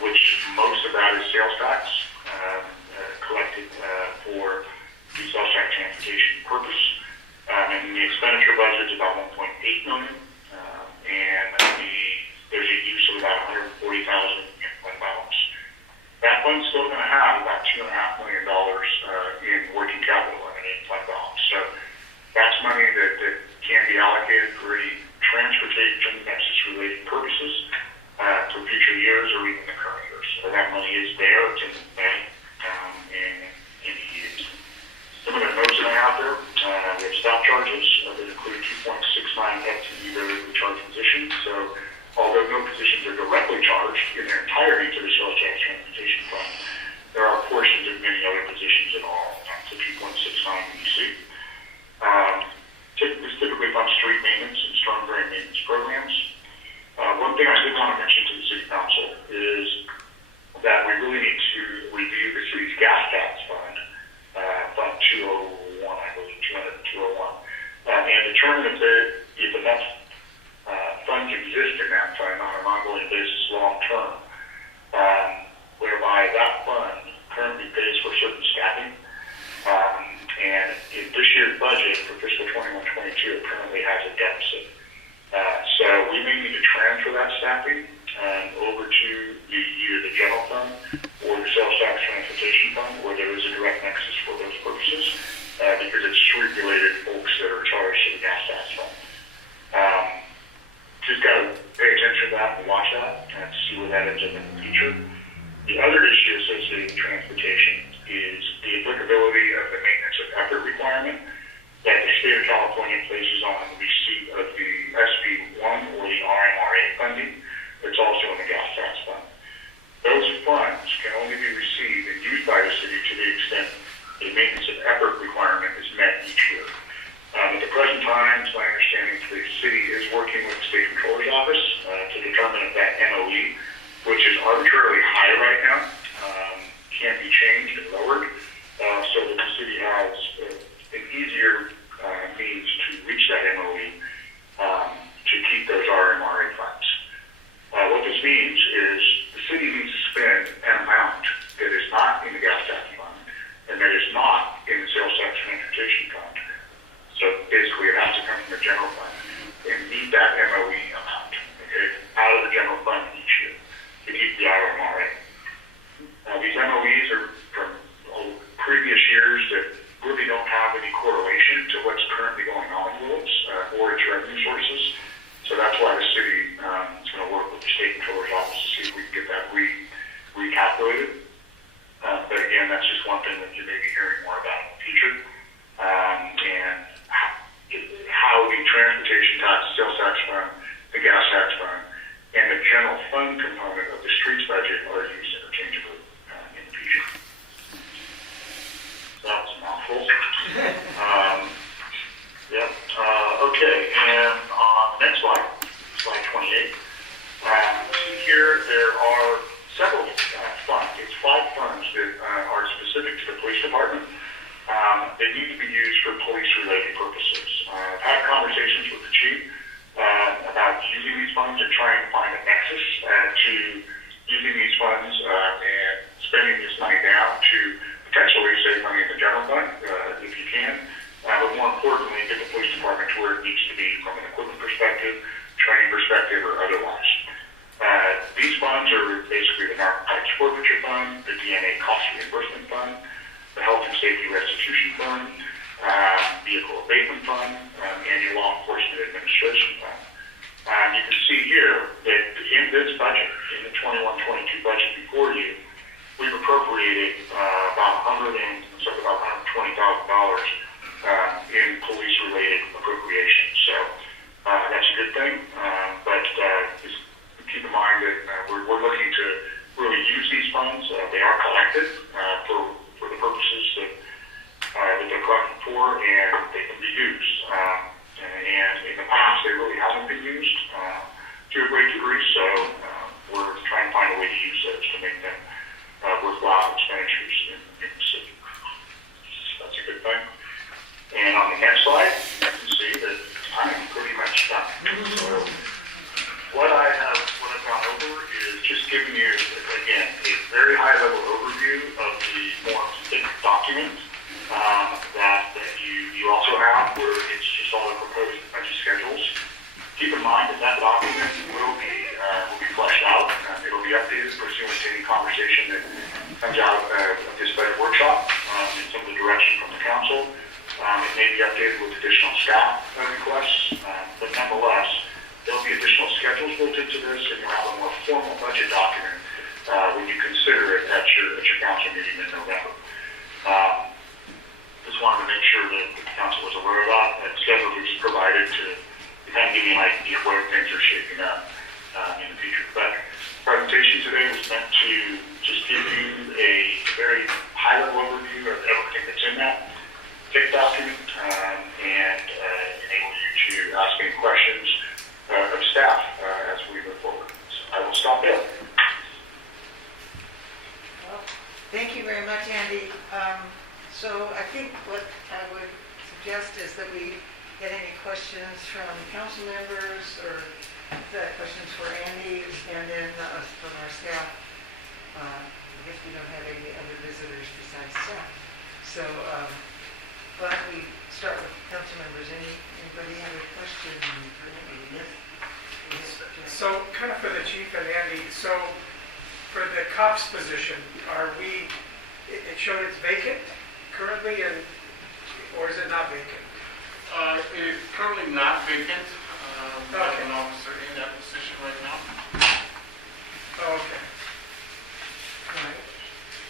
which most of that is sales tax collected for the sales tax transportation purpose. And the expenditure budget is about $1.8 million, and there's a use of about $140,000 in fund balance. That fund's still going to have about $2.5 million in working capital in fund balance. So that's money that can be allocated for any transportation nexus-related purposes for future years or even the current year. So that money is there, it's in the bank, and can be used. Some of the notes that I have there, we have staff charges that include 2.69 FTE variable charge positions. So although no positions are directly charged in their entirety to the sales tax transportation fund, there are portions of many other positions that are to 2.69 that you see. This typically funds street maintenance and storm drain maintenance programs. One thing I did want to mention to the city council is that we really need to review the city's gas tax fund, Fund 201, I believe, 201, and determine if enough funds exist in that fund on an ongoing basis long term, whereby that fund currently pays for certain staffing. And in this year's budget for fiscal 21-22, it currently has a deficit. So we may need to transfer that staffing over to either the general fund or the sales tax transportation fund, where there is a direct nexus for those purposes, because it's street-related folks that are charged to the gas tax fund. Just got to pay attention to that and watch that and see where that ends up in the future. The other issue associated with transportation is the applicability of the maintenance of effort requirement that the state of California places on the receipt of the SB1 or the RMRA funding that's also in the gas tax fund. Those funds can only be received and used by the city to the extent a maintenance of effort requirement is met each year. At the present time, it's my understanding the city is working with the state controller's office to determine if that MOE, which is arbitrarily high right now, can't be changed and lowered, so that the city has an easier means to reach that MOE to keep those RMRA funds. What this means is the city needs to spend an amount that is not in the gas tax fund and that is not in the sales tax transportation fund. So basically it has to come from the general fund and meet that MOE amount, okay, out of the general fund each year to keep the RMRA. These MOEs are from previous years that really don't have any correlation to what's currently going on with it or its revenue sources. So that's why the city is going to work with the state controller's office to see if we can get that recalculated. But again, that's just one thing that you may be hearing more about in the future. And how the transportation tax, sales tax fund, the gas tax fund, and the general fund component of the streets budget are used interchangeably in the future. So that was a mouthful. Yep. Okay, and on the next slide, slide 28, here there are several funds. It's 5 funds that are specific to the police department that need to be used for police-related purposes. I've had conversations with the chief about using these funds and trying to find a nexus to using these funds and spending this money down to potentially save money in the general fund, if you can, but more importantly, get the police department to where it needs to be from an equipment perspective, training perspective, or otherwise. These funds are basically the Narcotics Forfeiture Fund, the DNA Cost Reimbursement Fund, the Health and Safety Restitution Fund, Vehicle Abatement Fund, and your Law Enforcement Administration Fund. You can see here that in this budget, in the 21-22 budget before you, we've appropriated about $120,000 in police-related appropriations. So that's a good thing, but just keep in mind that we're looking to really use these funds. They are collected for the purposes that they're collected for, and they can be used. And in the past, they really haven't been used to a great degree, so we're trying to find a way to use those to make them worthwhile expenditures in the city. So that's a good thing. And on the next slide, you can see that I'm pretty much done. So what I've gone over is just giving you, again, a very high-level overview of the more thick document that you also have, where it's just all the proposed budget schedules. Keep in mind that that document will be fleshed out. It'll be updated pursuant to any conversation that comes out of this budget workshop and some of the direction from the council. It may be updated with additional staff requests, but nonetheless, there'll be additional schedules built into this, and you'll have a more formal budget document when you consider it at your council meeting in November. Just wanted to make sure that the council was aware of that. That schedule is provided to kind of give you an idea of where things are shaping up in the future. But the presentation today was meant to just give you a very high-level overview of everything that's in that thick document and enable you to ask any questions of staff as we move forward. So I will stop there. Thank Thank you very much, Andy. So I think what I would suggest is that we get any questions from council members or questions for Andy, and then from our staff. I guess we don't have any other visitors besides staff. So why don't we start with council members? Anybody have a question for Andy? Yes? Yes. So kind of for the chief and Andy, so for the cops position, it showed it's vacant currently, or is it not vacant? It is currently not vacant. We have Okay. an officer in that position right now. Oh, okay. Right.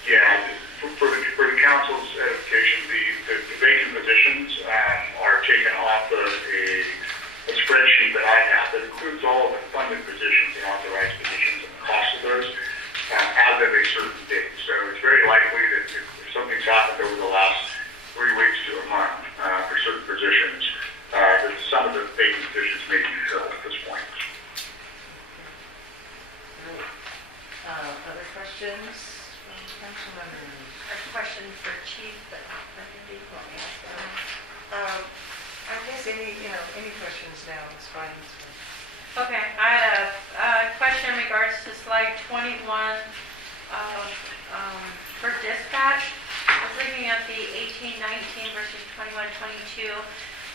Yeah, for the council's edification, the vacant positions are taken off of a spreadsheet that I have that includes all of the funded positions and authorized positions and the cost of those as of a certain date. So it's very likely that if something's happened over the last 3 weeks to a month for certain positions, that some of the vacant positions may be filled at this point. Great. Other questions from council members? A question for Chief, but not for Andy. Let me ask that. I guess any questions now is fine. Okay, I had a question in regards to slide 21 for dispatch. I was looking at the 18-19 versus 21-22,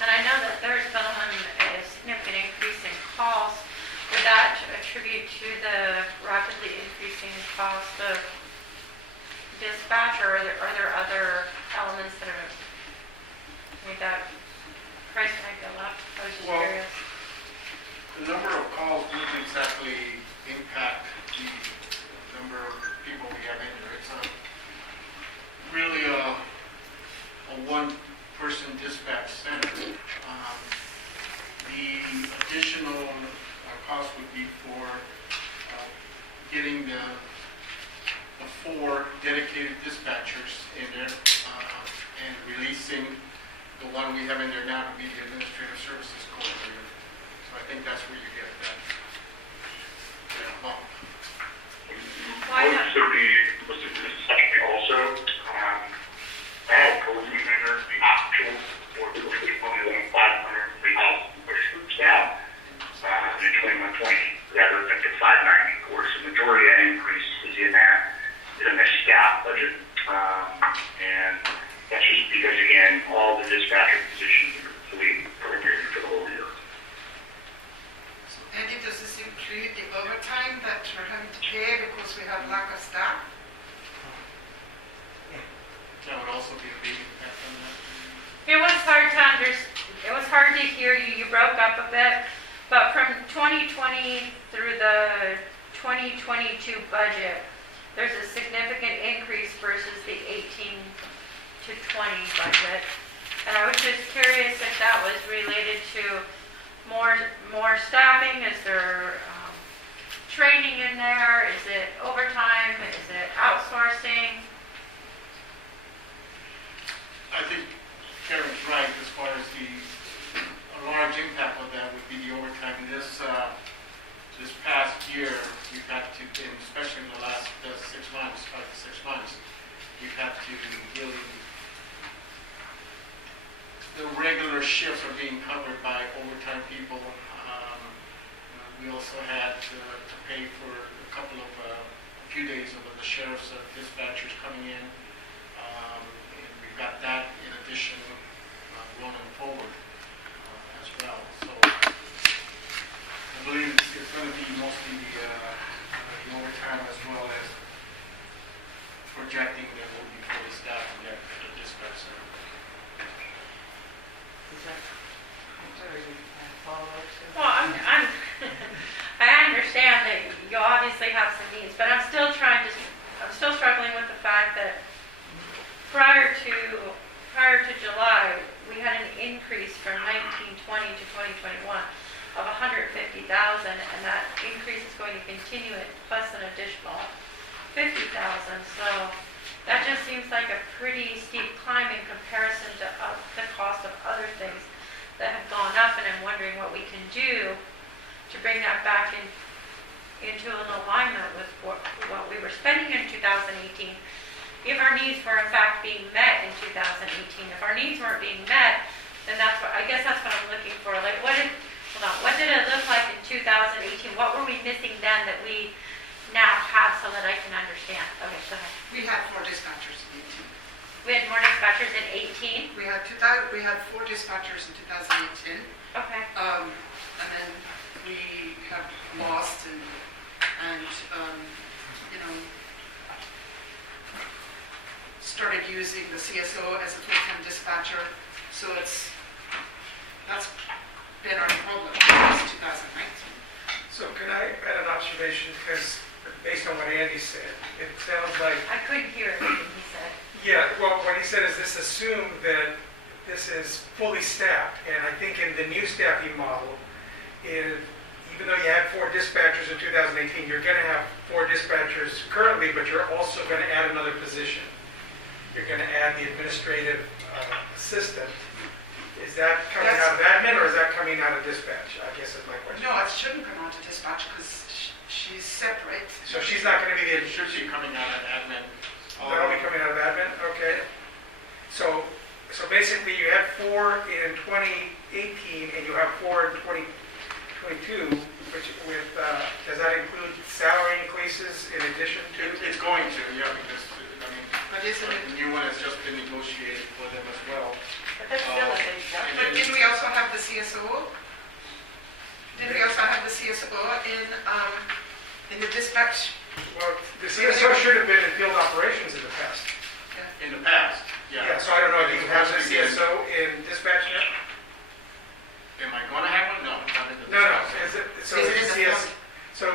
and I know that there's been a significant increase in calls. Would that attribute to the rapidly increasing cost of dispatch, or are there other elements that have made that price tag go up? I was just Well, curious. The number of calls doesn't exactly impact the number of people we have in there. It's really a one-person dispatch center. The additional cost would be for getting the 4 dedicated dispatchers in there and releasing the one we have in there now to be the administrative services coordinator. So I think that's where you get that bump. Why not? Most of the also, I have coordinator, the actual, or the only 500, we have staff, in 2120, rather than the 590 course. The majority of that increase is in the staff budget. And that's just because, again, all the dispatcher positions are fully appropriated for the whole year. Andy, does this include the overtime that we're having to pay because we have lack of staff? That would also be a big impact on that. It was hard to it was hard to hear you. You broke up a bit, but from 2020 through the 2022 budget, there's a significant increase versus the 18 to 20 budget. And I was just curious if that was related to more staffing. Is there training in there? Is it overtime? Is it outsourcing? I think Karen's right as far as a large impact of that would be the overtime. This past year, we've had to, and especially in the last 6 months, 5 to 6 months, we've had to really, the regular shifts are being covered by overtime people. We also had to pay for a few days of the sheriff's dispatchers coming in. And we've got that in addition rolling forward as well. So I believe it's going to be mostly the overtime as well as projecting that we'll be fully staffed at the dispatch center. Is that, I'm sorry, follow-up? Well, I understand that you obviously have some needs, but I'm still struggling with the fact that prior to July, we had an increase from 1920 to 2021 of 150,000, and that increase is going to continue at plus an additional 50,000. So that just seems like a pretty steep climb in comparison to the cost of other things that have gone up, and I'm wondering what we can do to bring that back into an alignment with what we were spending in 2018 if our needs were in fact being met in 2018. If our needs weren't being met, then that's what, I guess that's what I'm looking for. Like, what did it look like in 2018? What were we missing then that we now have so that I can understand? Okay, go ahead. We had 4 dispatchers in 18. We had more dispatchers in 18? We had 4 dispatchers in 2018. Okay. And then we have lost and you know, started using the CSO as a full-time dispatcher. So that's been our problem since 2019. So can I add an observation, because based on what Andy said, it sounds like, I couldn't hear everything he said. yeah, well, what he said is this assumed that this is fully staffed, and I think in the new staffing model, even though you had 4 dispatchers in 2018, you're gonna have 4 dispatchers currently, but you're also gonna add another position. You're gonna add the administrative assistant. Is that coming out of admin, or is that coming out of dispatch? I guess is my question. No, it shouldn't come on to dispatch because she's separate. So she's not gonna be the, It should be coming out of admin. that'll be coming out of admin, okay? So basically you had 4 in 2018 and you have 4 in 2022, which with, does that include salary increases in addition to? It's going to, yeah, because, I mean, But isn't it? the new one has just been negotiated for them as well. But that's still a big jump. And But then- didn't we also have the CSO? Didn't we also have the CSO in the dispatch? Well, the CSO should have been in field operations in the past. In the past, yeah. Yeah, so I don't know, do you have the It's supposed to CSO in dispatch yet? be- Am I gonna have one? No, not in the. No, no, dispatch. so Is it in the CS, so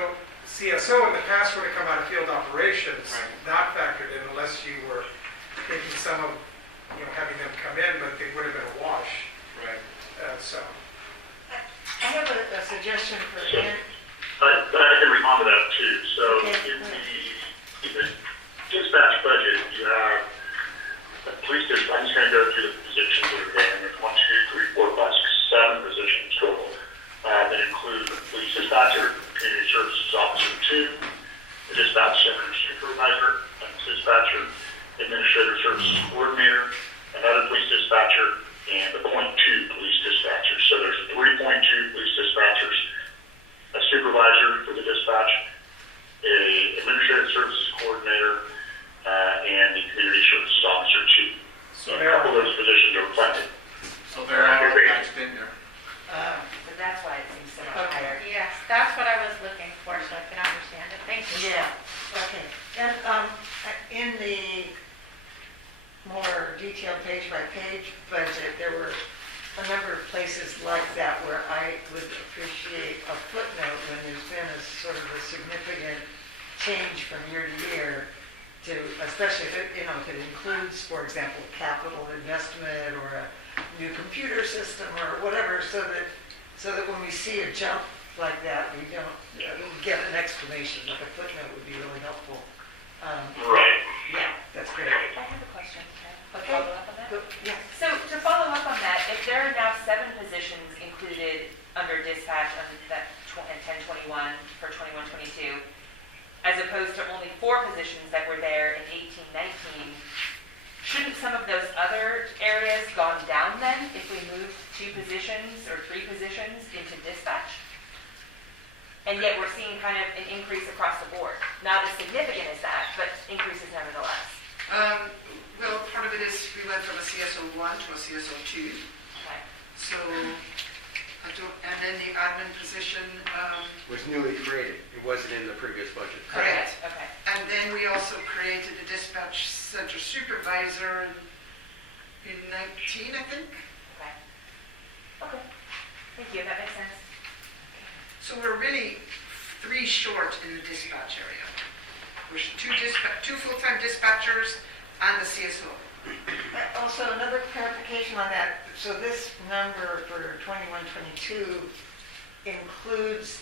CSO in the past would have come out of field operations, Right. not factored in unless you were taking some of, having them come in, but they would have been a wash, Right. so. I have a suggestion for Ann. I can respond to that too. So Okay. in the dispatch budget, you have police dispatch. I'm just going to go through the positions that are there. There's 1, 2, 3, 4, 5, 6, 7 positions total that include the police dispatcher, community services officer 2, the dispatch center supervisor, a dispatcher, administrative services coordinator, another police dispatcher, and the .2 police dispatcher. So there's 3.2 police dispatchers, a supervisor for the dispatch, a administrative services coordinator, and the community services officer 2. So a couple of those positions are funded. So they're all patched in there. So that's why it seems so much higher. Yes, that's what I was looking for, so I can understand it. Thank you. Yeah, okay. And in the more detailed page-by-page budget, there were a number of places like that where I would appreciate a footnote when there's been a sort of a significant change from year to year to, especially if it, if it includes, for example, capital investment or a new computer system or whatever, so that when we see a jump like that, we don't get an explanation. Like a footnote would be really helpful. Right. Yeah, that's great. I have a question, can I Okay. follow up on that? Yeah. So to follow up on that, if there are now 7 positions included under dispatch under that 1021 for 21-22, as opposed to only 4 positions that were there in 18-19, shouldn't some of those other areas gone down then if we moved 2 positions or 3 positions into dispatch? And yet we're seeing kind of an increase across the board. Not as significant as that, but increases nevertheless. Well, part of it is we went from a CSO 1 to a CSO 2. Okay. So and then the admin position, Was newly created. It wasn't in the previous budget. correct. Okay. And then we also created a dispatch center supervisor in 19, I think. Okay. Okay. Thank you. That makes sense. So we're really 3 short in the dispatch area. We're 2 full-time dispatchers and the CSO. Also, another clarification on that. So this number for 21-22 includes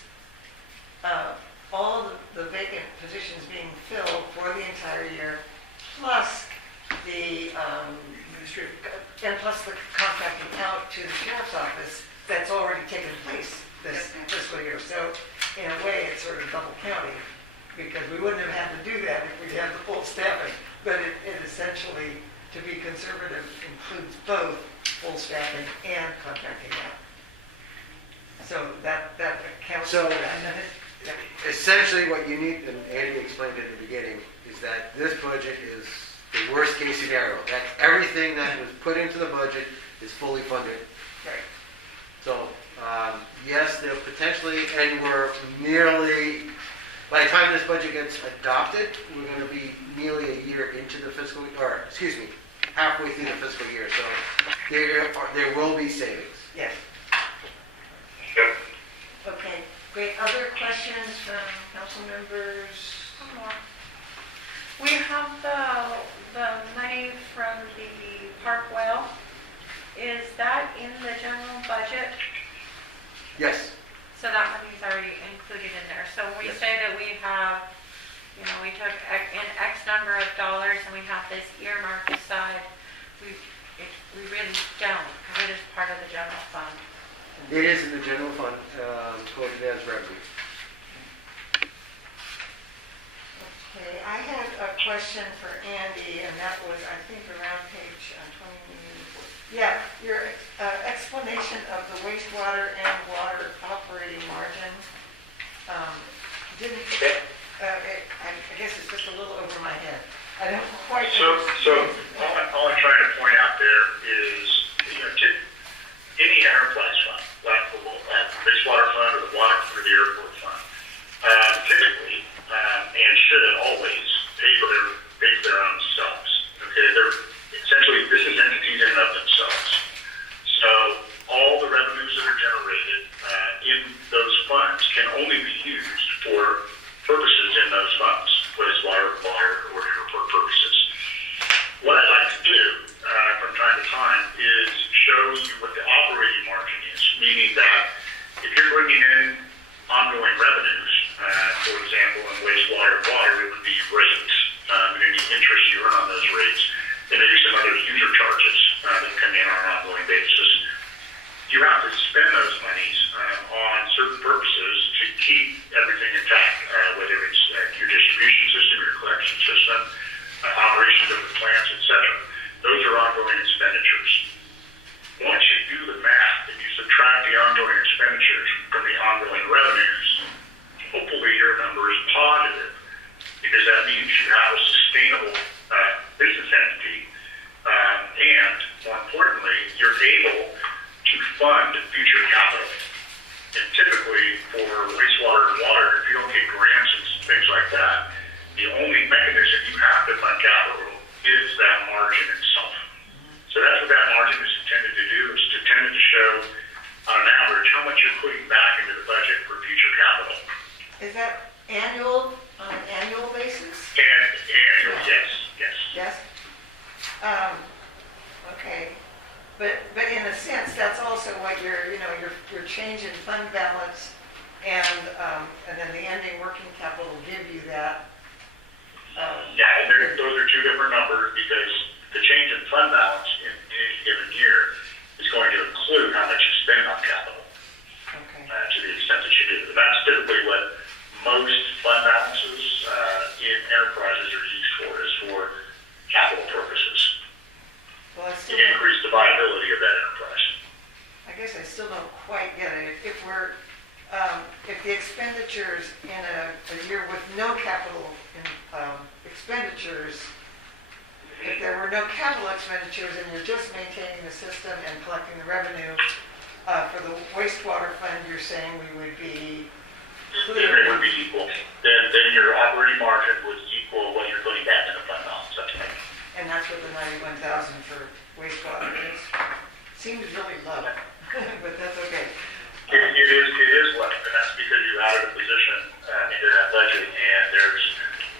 all the vacant positions being filled for the entire year, plus the and plus the contracting out to the sheriff's office that's already taken place this fiscal year. So in a way, it's sort of double counting, because we wouldn't have had to do that if we had the full staffing. But it potentially, to be conservative, includes both full staffing and contracting out. So that accounts So- for that. Essentially, what you need, and Andy explained at the beginning, is that this budget is the worst case scenario. That everything that was put into the budget is fully funded. Right. So, yes, they'll potentially, and we're nearly, by the time this budget gets adopted, we're going to be nearly a year into the fiscal, or, excuse me, halfway through the fiscal year. So there will be savings. Yes. Yep. Okay, great. Other questions from council members? One more. We have the money from the park well. Is that in the general budget? Yes. So that money's already included in there. So when we Yes. say that we have, we took an X number of dollars and we have this earmark aside, we really don't, because it is part of the general fund. It is in the general fund, quoted as revenue. Okay, I had a question for Andy, and that was, I think, around page 20. Yeah, your explanation of the wastewater and water operating margin didn't, I guess it's just a little over my head. I don't quite. So all I'm trying to point out there is, any enterprise fund, like the wastewater fund or the water fund or the airport fund, typically, and should always pay for their own selves. Okay, they're essentially, this is entities in and of themselves. So all the revenues that are generated in those funds can only be used for purposes in those funds, wastewater, water, or airport purposes. What I'd like to do from time to time is show you what the operating margin is, meaning that if you're bringing in ongoing revenues, for example, in wastewater and water, it would be rates, and any interest you earn on those rates, and maybe some other user charges that come in on an ongoing basis. You have to spend those monies on certain purposes to keep everything intact, whether it's your distribution system, your collection system, operations of the plants, etc. Those are ongoing expenditures. Once you do the math and you subtract the ongoing expenditures from the ongoing revenues, hopefully your number is positive, because that means you have a sustainable business entity, and more importantly, you're able to fund future capital. And typically for wastewater and water, if you don't get grants and things like that, the only mechanism you have to fund capital is that margin itself. So that's what that margin is intended to do. It's intended to show, on an average, how much you're putting back into the budget for future capital. Is that annual, on an annual basis? And yes. Yes? Okay. But in a sense, that's also what your change in fund balance and then the ending working capital will give you that. Yeah, and those are two different numbers, because the change in fund balance in any given year is going to include how much you spend on capital, Okay. to the extent that you do. And that's typically what most fund balances in enterprises are used for, is for capital purposes, Well, I to still, increase the viability of that enterprise. I guess I still don't quite get it. If the expenditures in a year with no capital expenditures, if there were no capital expenditures and you're just maintaining the system and collecting the revenue, for the wastewater fund, you're saying we would be Then it would be equal. Then your operating margin would equal what you're putting back in the fund balance. That's right. and that's what the 91,000 for wastewater is. Seems really low, but that's okay. It is low, and that's because you added a position into that budget, and there's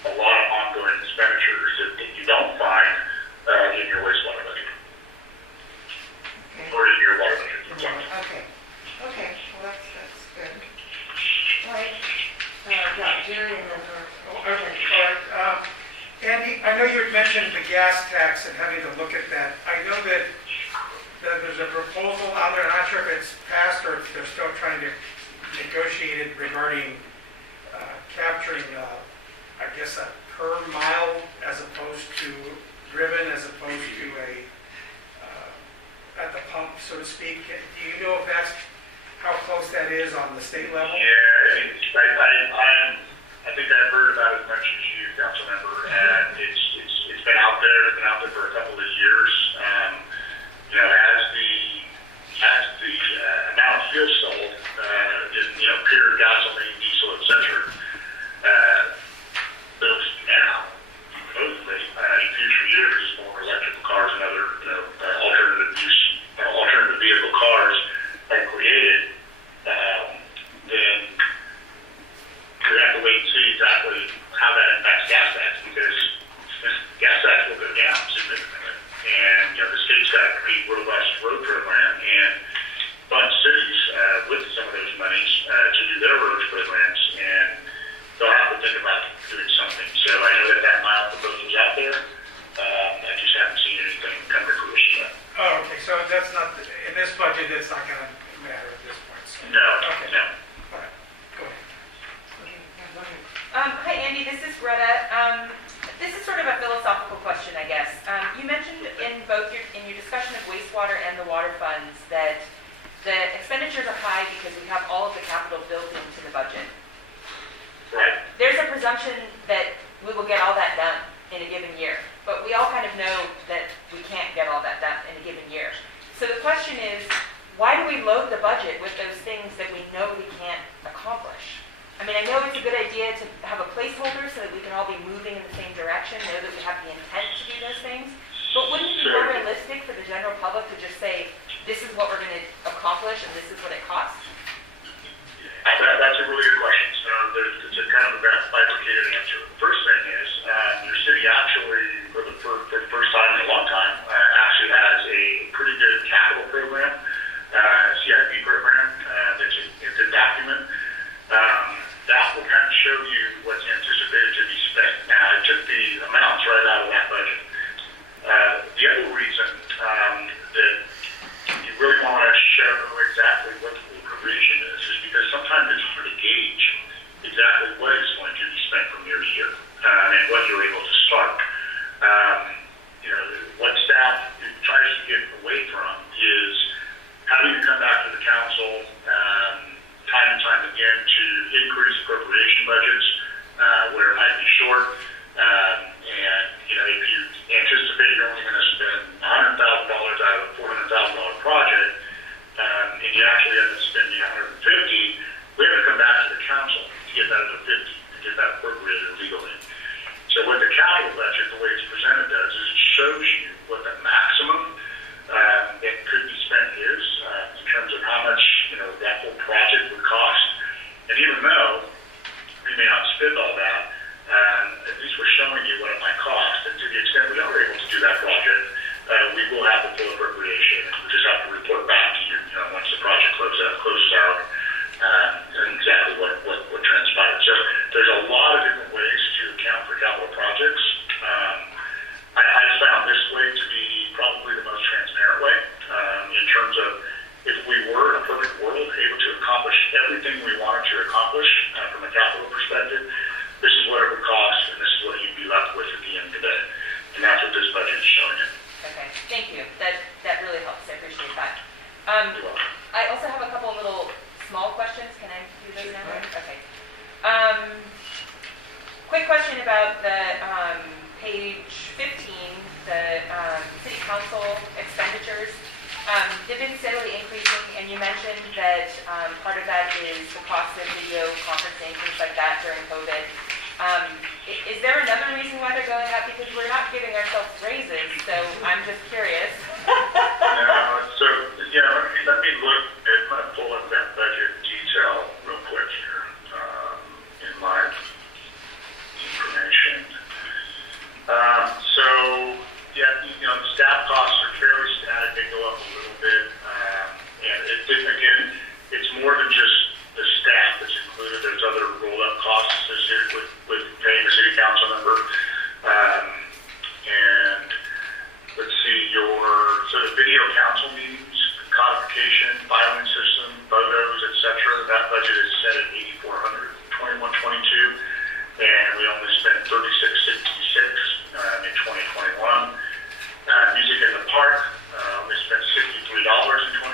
a lot of ongoing expenditures that you don't find in your wastewater budget, Okay. or in your water budget. I'm sorry. Okay, well, that's good. All right, yeah, Jerry and then, okay. All right, Andy, I know you had mentioned the gas tax and having to look at that. I know that there's a proposal out there, I'm not sure if it's passed or if they're still trying to negotiate it regarding capturing, I guess, a per mile as opposed to driven as so to speak. Do you know if that's, how close that is on the state level? Yeah, I think I've heard about it as much as you, council member, and it's been out there. It's been out there for a couple of years. You know, as the amount of fuel sold, in pure gasoline, diesel, etc., those now supposedly in future years, more electrical cars and other alternative vehicle cars are created. Then we have to wait and see exactly how that impacts gas tax, because gas tax will go down significantly. And the state's got a pretty robust road program and fund cities with some of those monies to do their road programs, and they'll have to think about doing something. So I know that mild proposal's out there. I just haven't seen anything come to fruition yet. Oh, okay, so that's not, in this budget, that's not gonna matter at this point, so. No, Okay. no. All right, go ahead. Hi, Andy, this is Greta. This is sort of a philosophical question, I guess. You mentioned in in your discussion of wastewater and the water funds that the expenditures are high because we have all of the capital built into the budget. Right. There's a presumption that we will get all that done in a given year, but we all kind of know that we can't get all that done in a given year. So the question is, why do we load the budget with those things that we know we can't accomplish? I mean, I know it's a good idea to have a placeholder so that we can all be moving in the same direction, know that we have the intent to do those things, but wouldn't it be more realistic for the general public to just say, this is what we're going to accomplish and this is what it costs? That's a really good question. So it's a kind of a bifurcated answer. The first thing is, your city actually, for the first time in a long time, actually has a pretty good capital program, CIP program, that's a good document. That will kind of show you what's anticipated to be spent. Now, I took the amounts right out of that budget. The other reason that you really want to show exactly what the appropriation is because sometimes it's hard to gauge exactly what is going to be spent from year to year and what you're able to start. What staff tries to get away from is how do you come back to the council time and time again to increase appropriation budgets where it might be short. If you anticipate you're only going to spend $100,000 out of a $400,000 project, and you actually end up spending $150,000, we have to come back to the council to get that other $50,000 to get that appropriated legally. So what the capital budget, the way it's presented, does is it shows you what the maximum that could be spent is in terms of how much that whole project would cost. And even though we may not spend all that, at least we're showing you what it might cost. And to the extent we are able to do that project, we will have the full appropriation, and we just have to report back to you, once the project closes out, exactly what transpired. So there's a lot of different ways to account for capital projects. I found this way to be probably the most transparent way in terms of if we were in a perfect world able to accomplish everything we wanted to accomplish from a capital perspective, this is what it would cost and this is what you'd be left with at the end of the day. And that's what this budget is showing you. Okay, thank you. That really helps. I appreciate that. You're welcome. I also have a couple little small questions. Can I do those now? Okay. Quick question about the page 15, the city council expenditures. They've been steadily increasing, and you mentioned that part of that is the cost of video conferencing, things like that during COVID. Is there another reason why they're going up? Because we're not giving ourselves raises, so I'm just curious. Let me look at my pull up that budget detail real quick here in my information. The staff costs are fairly static. They go up a little bit, and it's more than just the staff that's included. There's other roll-up costs associated with paying a city council member. And let's see, the video council meetings, codification, filing system, photos, etc. That budget is set at $8,400, 21-22, and we only spent $36.66 in 2021. Music in the park, we spent $63 in 2021.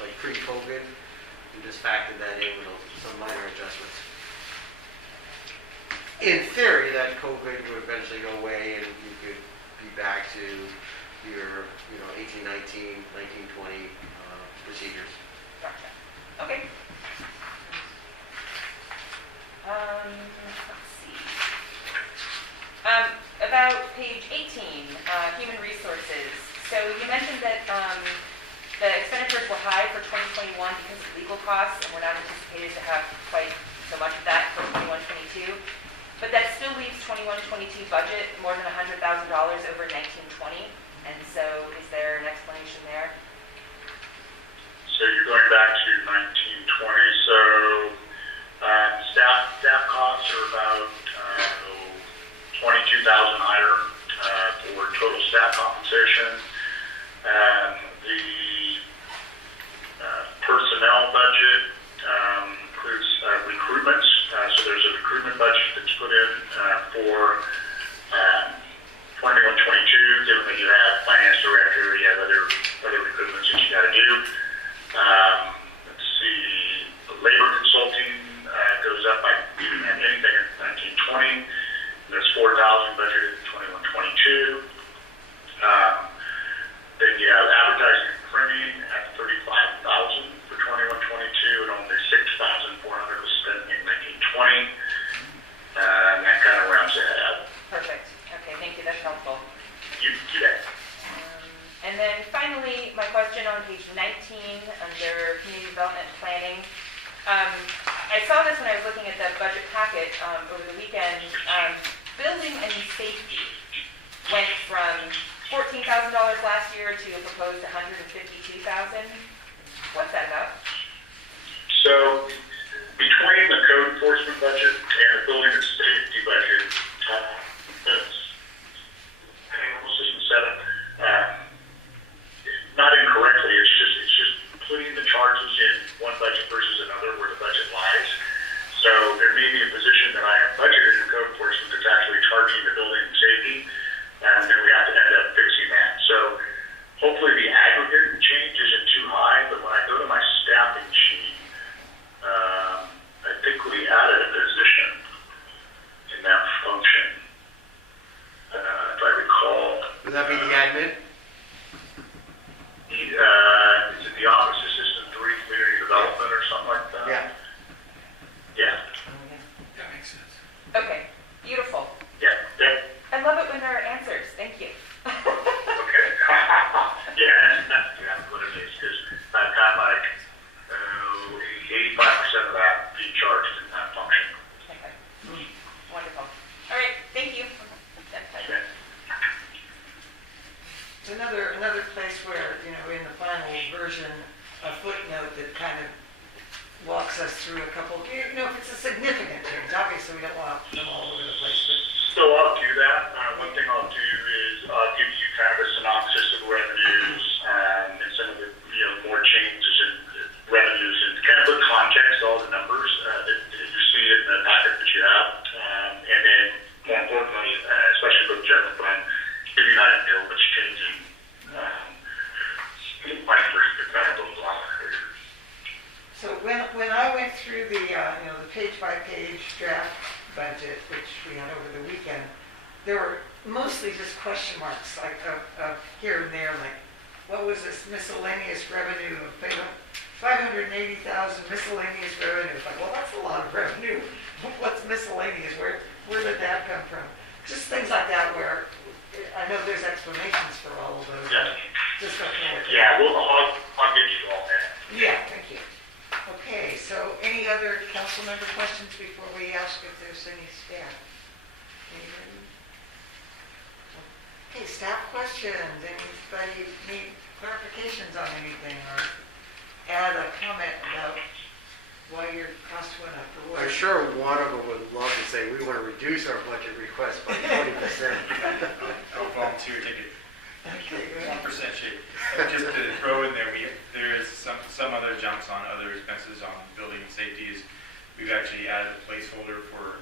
like pre-COVID, and just factored that in with some minor adjustments. In theory, that COVID would eventually go away and you could be back to your, 18, 19, 1920 procedures. Gotcha. Okay. Let's see. About page 18, human resources. So you mentioned that the expenditures were high for 2021 because of legal costs, and we're not anticipated to have quite so much of that for 21-22. But that still leaves 21-22 budget more than $100,000 over 19-20. And so is there an explanation there? So you're going back to 1920. So staff costs are about 22,000 higher for total staff compensation. The personnel budget includes recruitments. So there's a recruitment budget that's put in for 21-22, given that you have finance director, you have other recruitments that you got to do. Let's see, the labor consulting goes up by anything in 19-20. There's 4,000 budgeted in 21-22. Then you have advertising and printing at 35,000 for 21-22, and only 6,400 was spent in 19-20. And that kind of rounds it out. Perfect. Okay, thank you. That's helpful. You bet. And then finally, my question on page 19 under community development planning. I saw this when I was looking at the budget packet over the weekend. Building and safety went from $14,000 last year to a proposed $152,000. What's that about? So between the code enforcement budget and the building and safety budget, system 7, not incorrectly, it's just putting the charges in one budget versus another where the budget lies. So there may be a position that I have budgeted in code enforcement that's actually charging the building and safety, and then we have to end up fixing that. So hopefully the aggregate change isn't too high, but when I go to my staffing sheet, I think we added a position in that function. If I recall. Would that be the admin? Is it the Office Assistant 3 Community Development or something like that? Yeah. Yeah. That makes sense. Okay, beautiful. Yeah. I love it when there are answers. Thank you. Okay. Yeah, that's what it is, because I've got like 85% of that being charged in that function. Okay. Wonderful. All right, thank you. Okay. It's another place where, in the final version, a footnote that kind of walks us through a couple, if it's a significant change, obviously we don't want them all over the place, but So I'll do that. One thing I'll do is I'll give you kind of a synopsis of revenues and some of the more changes in revenues and kind of put context to all the numbers that you see in the packet that you have. And then more importantly, especially for the general fund, give you an idea of what's changing. My first example of so when I went through the page-by-page draft budget, which we had over the weekend, there were mostly just question marks, like of here and there, like, what was this miscellaneous revenue of $580,000 miscellaneous revenue? It's like, well, that's a lot of revenue. What's miscellaneous? Where did that come from? Just things like that where I know there's explanations for all of those. Yeah. Just don't know what they Yeah, are. I'll get you all that. Yeah, thank you. Okay, so any other council member questions before we ask if there's any staff? Anybody? Okay, staff questions. Anybody need clarifications on anything or add a comment about why your cost went up or what? I'm sure one of them would love to say, we want to reduce our budget request by 20%. I'll volunteer to take it Okay, go 1% ahead. shape. Just to throw in there, there is some other jumps on other expenses on building and safety. We've actually added a placeholder for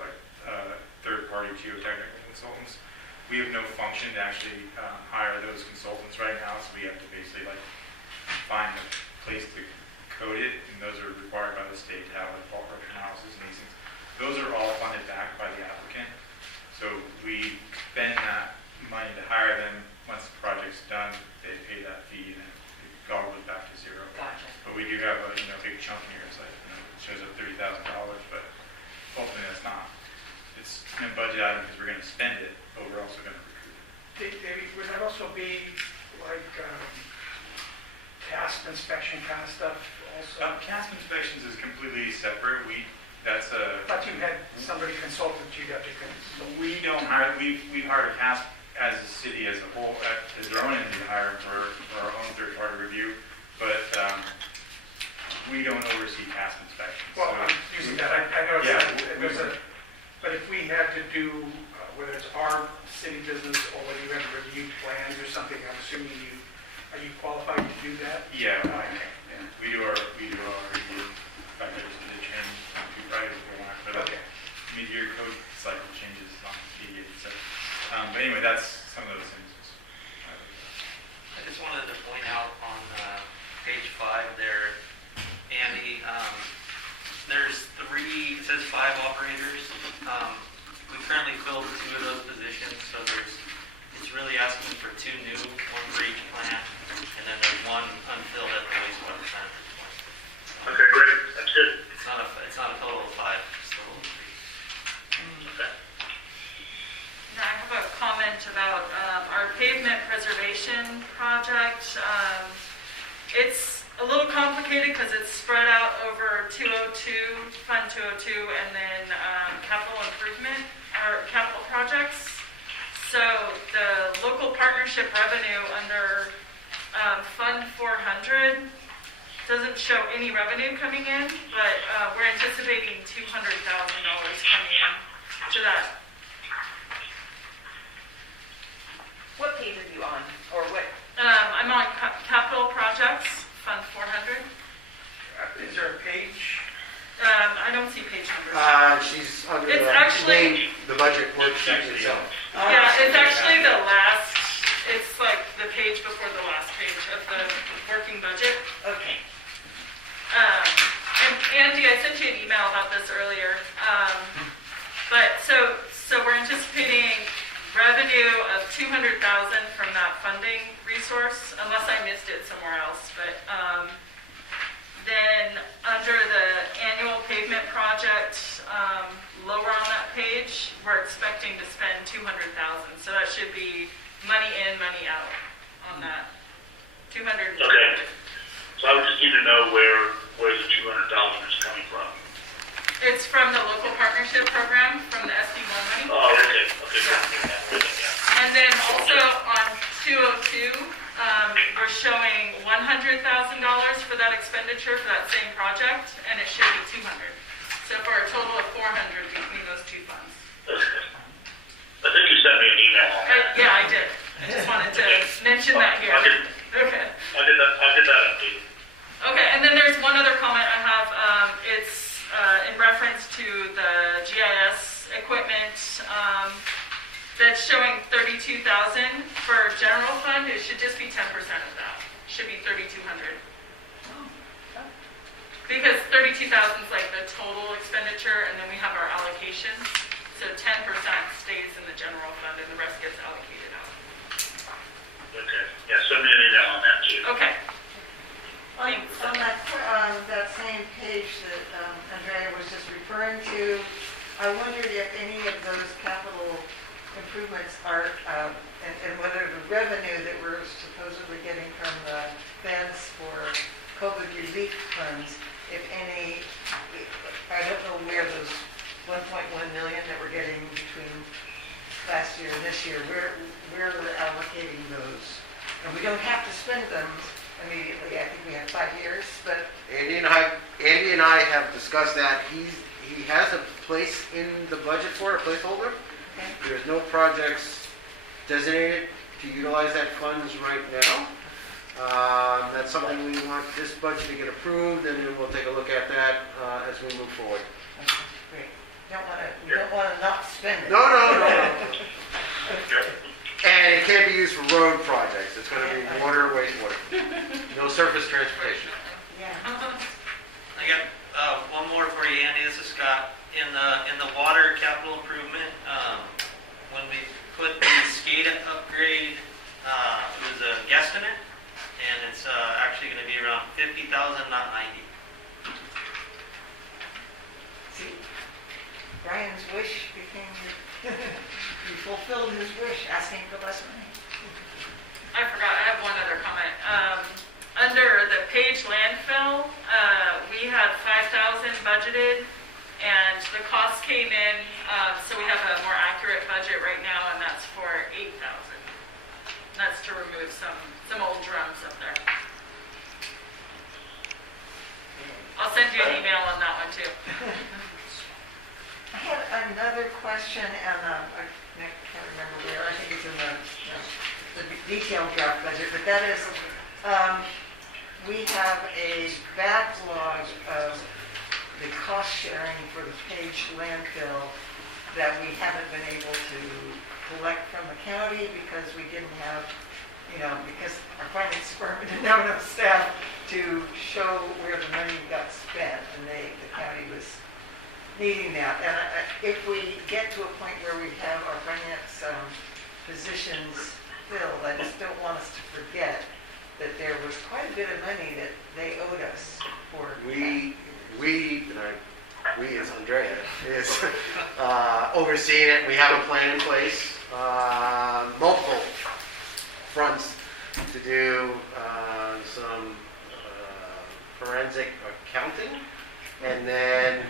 third-party geotechnical consultants. We have no function to actually hire those consultants right now, so we have to basically find place to code it, and those are required by the state to have like fault correction analysis and these things. Those are all funded back by the applicant. So we spend that money to hire them. Once the project's done, they pay that fee, and it all goes back to zero. Gotcha. But we do have a big chunk here. It's like it shows up $30,000, but ultimately that's not. It's a budget item because we're going to spend it, but we're also going to recruit it. Davey, would that also be like task inspection kind of stuff also? CASP inspections is completely separate. I thought you had somebody consultant you'd have to consult. We don't hire, we hired a CASP as a city as a whole, as their own entity to hire for our own third-party review, but we don't oversee CASP inspections. Well, So I'm using that, I know Yeah, but if we had to do, whether it's our city business or whether you had to review plans or something, I'm assuming are you qualified to do that? Yeah, Okay, yeah. we do our review. In fact, there's a change right before that, but Okay. mid-year code cycle changes on the 88. So, but anyway, that's some of those things. I just wanted to point out on page 5 there, Andy, there's 3, it says 5 operators. We currently filled 2 of those positions, so it's really asking for 2 new, 1 for each plant, and then there's 1 unfilled at the wastewater plant. Okay, great, that's good. It's not a total of 5, it's a total of 3. Okay. Now, I have a comment about our pavement preservation project. It's a little complicated because it's spread out over 202, Fund 202, and then capital improvement, or capital projects. So the local partnership revenue under Fund 400 doesn't show any revenue coming in, but we're anticipating $200,000 coming in to that. What page are you on, or what? I'm on capital projects, Fund 400. Is there a page? I don't see page numbers. She's under It's actually- the budget worksheet itself. Yeah, it's actually the last, it's like the page before the last page of the working budget. Okay. And Andy, I sent you an email about this earlier. But so we're anticipating revenue of $200,000 from that funding resource, unless I missed it somewhere else. But then under the annual pavement project, lower on that page, we're expecting to spend $200,000. So that should be money in, money out on that. 200. Okay. So I would just need to know where the 200,000 is coming from. It's from the local partnership program, from the SB1 money. Oh, okay, good. Yeah. And then also on 202, we're showing $100,000 for that expenditure for that same project, and it should be 200. So for a total of 400 between those two funds. Okay. I think you sent me an email on that. Yeah, I did. I just wanted to mention that here. Okay. I'll get that updated. Okay, and then there's one other comment I have. It's in reference to the GIS equipment that's showing $32,000 for general fund. It should just be 10% of that. Should be $3,200. Because 32,000 is like the total expenditure, and then we have our allocations. So 10% stays in the general fund, and the rest gets allocated out. Okay. Yeah, send me an email on that too. Okay. On that same page that Andrea was just referring to, I wondered if any of those capital improvements are, and whether the revenue that we're supposedly getting from the feds for COVID relief funds, if any, I don't know where those 1.1 million that we're getting between last year and this year, where we're allocating those. And we don't have to spend them immediately. I think we have 5 years, but Andy and I have discussed that. He has a place in the budget for a placeholder. okay. There's no projects designated to utilize that funds right now. That's something we want this budget to get approved, and then we'll take a look at that as we move forward. Okay, great. We don't want to not spend it. No. And it can't be used for road projects. It's going to be water, wastewater. No surface transportation. in the water capital improvement, when we put the SCADA upgrade, it was a guesstimate, and it's actually going to be around 50,000, not 90. See, Brian's wish became, he fulfilled his wish, asking for less money. I forgot, I have one other comment. Under the Page landfill, we had 5,000 budgeted, and the cost came in, so we have a more accurate budget right now, and that's for 8,000. That's to remove some old drums up there. I'll send you an email on that one too. I had another question, and I can't remember where, I think it's in the detailed draft budget, but that is, we have a backlog of the cost sharing for the Page landfill that we haven't been able to collect from the county because we didn't have, because our finance department didn't have enough staff to show where the money got spent, and the county was needing that. And if we get to a point where we have our finance positions filled, I just don't want us to forget that there was quite a bit of money that they owed us for. We as Andrea, is overseeing it. We have a plan in place, multiple fronts to do some forensic accounting, and then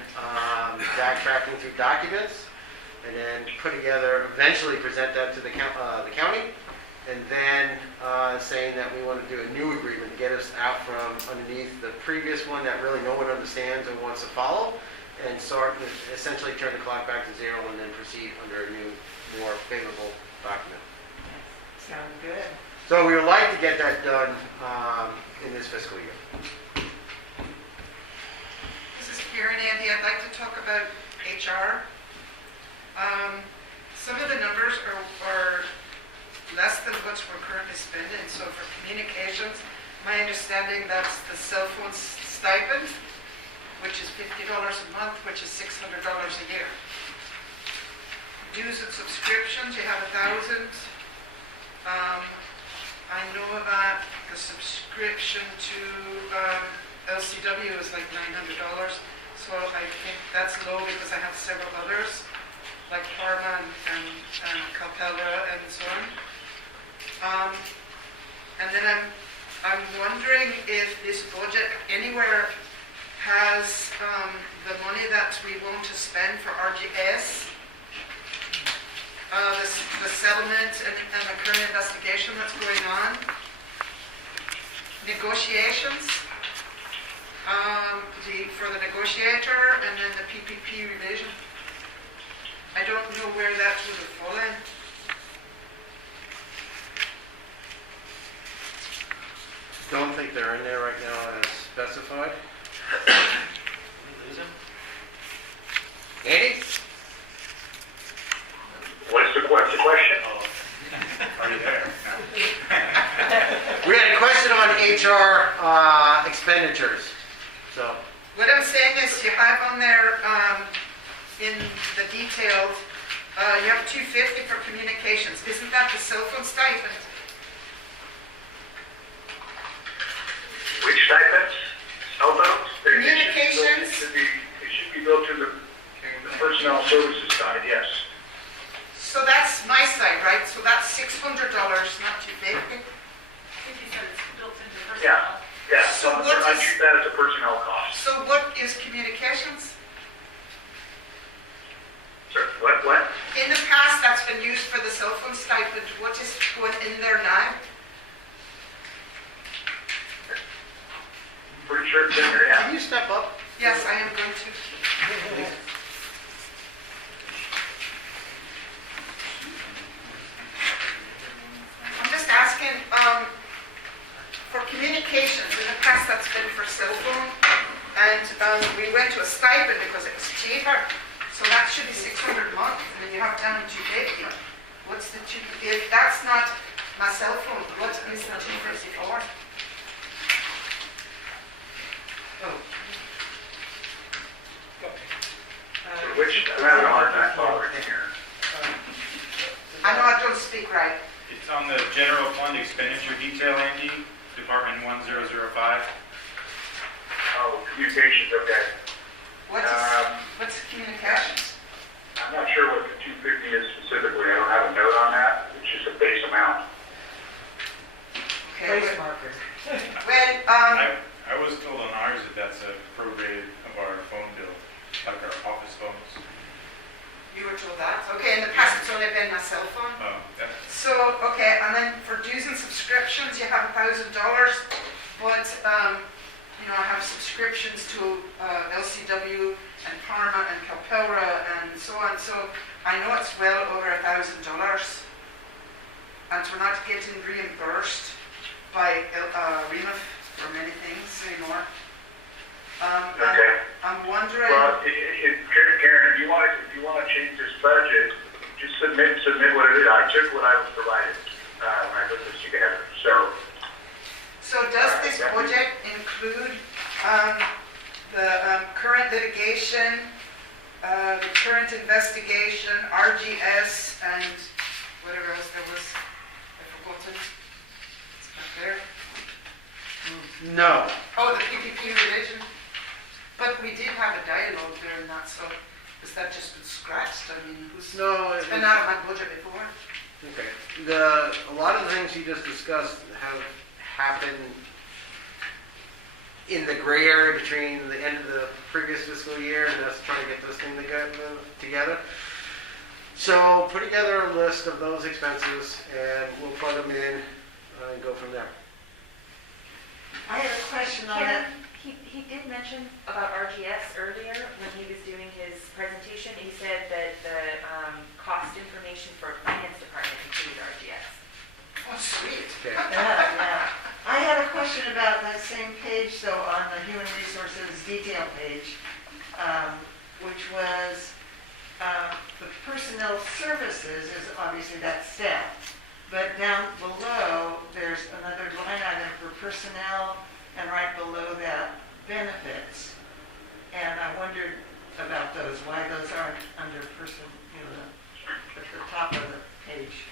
backtracking through documents, and then put together, eventually present that to the county, and then saying that we want to do a new agreement to get us out from underneath the previous one that really no one understands and wants to follow, and essentially turn the clock back to zero and then proceed under a new, more favorable document. Sounds good. So we would like to get that done in this fiscal year. This is Karen, Andy. I'd like to talk about HR. Some of the numbers are less than what we're currently spending. So for communications, my understanding that's the cell phone stipend, which is $50 a month, which is $600 a year. Dues and subscriptions, you have 1,000. I know that the subscription to LCW is like $900, so I think that's low because I have several others, like Parma and Calpella and so on. And then I'm wondering if this budget anywhere has the money that we want to spend for RGS, the settlement and the current investigation that's going on, negotiations, for the negotiator, and then the PPP revision. I don't know where that would have fallen. Don't think they're in there right now as specified. Lose him? Andy? What's the question? Are you there? We had a question on HR expenditures. So, What I'm saying is you have on there in the detailed, you have $250 for communications. Isn't that the cell phone stipend? Which stipends? Cell phones? Communications. It should be built in the personnel services side, yes. So that's my side, right? So that's $600, not $250. I think you said it's built into Yeah, personnel. yeah. So So what I is- treat that as a personnel cost. So what is communications? Sir, what? In the past, that's been used for the cell phone stipend. What is going in there now? Pretty sure it's in there, yeah. can you step up? Yes, I am going to. I'm just asking, for communications, in the past that's been for cell phone, and we went to a stipend because it was cheaper, so that should be $600 a month, and then you have down to $250. What's the two, if that's not my cell phone, what is the $250 for? Oh. Which general fund expenditure detail, Andy, Department 1005. Oh, communications, okay. What's communications? I'm not sure what the 250 is specifically. I don't have a note on that. It's just a base amount. Okay, Place marker. well, I was told on ours that that's a prorated of our phone bill, like our office phones. you were told that. Okay, in the past it's only been my cell phone. Oh, that's, So, okay, and then for dues and subscriptions, you have $1,000, but, you know, I have subscriptions to LCW and Parma and Calpelra and so on, so I know it's well over $1,000. And we're not getting reimbursed by REMA for many things anymore. And Okay. I'm wondering, Well, Karen, if you want to change this budget, just submit what it is. I took what I was provided when I put this together. so does this budget include the current litigation, the current investigation, RGS, and whatever else there was? I've forgotten. It's not there. No. Oh, the PPP religion. But we did have a dialogue there and that, so has that just been scratched? I mean, No, it's been out of my budget before. Okay. A lot of the things you just discussed have happened in the gray area between the end of the previous fiscal year and us trying to get this thing together. So put together a list of those expenses and we'll plug them in and go from there. I have a question on Karen, that. he did mention about RGS earlier when he was doing his presentation. He said that the cost information for finance department included RGS. Oh, sweet. Okay. Yeah. I had a question about that same page, so on the human resources detail page, which was the personnel services is obviously that staff. But down below, there's another line item for personnel, and right below that, benefits. And I wondered about those, why those aren't under at the top of the page.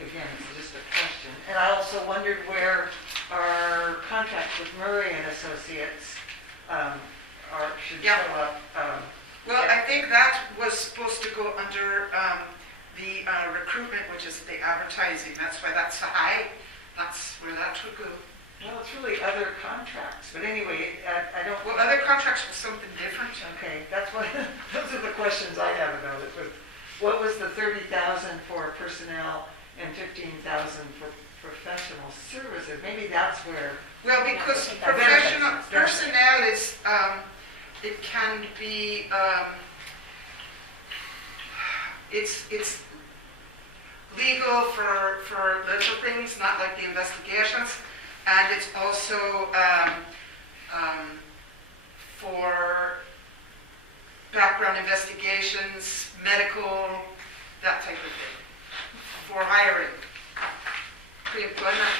Again, it's just a question. And I also wondered where our contract with Murray and Associates should Yeah. show up. Well, I think that was supposed to go under the recruitment, which is the advertising. That's why that's so high. That's where that would go. Well, it's really other contracts, but anyway, I don't. Well, other contracts were something different. Okay, that's what, those are the questions I have about it. What was the 30,000 for personnel and 15,000 for professional services? Maybe that's where. Well, because Benefits. professional personnel is, it can be, it's legal for little things, not like the investigations, and it's also for background investigations, medical, that type of thing, for hiring, pre-employment.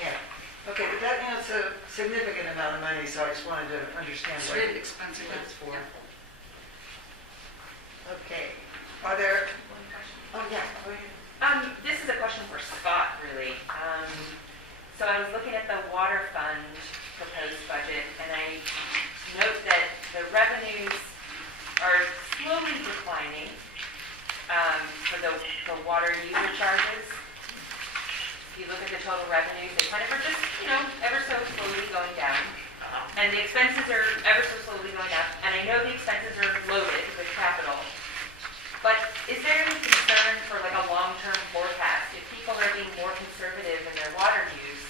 Yeah. Okay, but that, it's a significant amount of money, so I just wanted to understand It's what really expensive. it's for. Okay. Are there, oh yeah, go ahead. This is a question for Scott, really. So I was looking at the water fund proposed budget, and I note that the revenues are slowly declining for the water user charges. If you look at the total revenues, they kind of are just, ever so slowly going down. And the expenses are ever so slowly going up. And I know the expenses are loaded with capital. But is there any concern for like a long-term forecast? If people are being more conservative in their water use,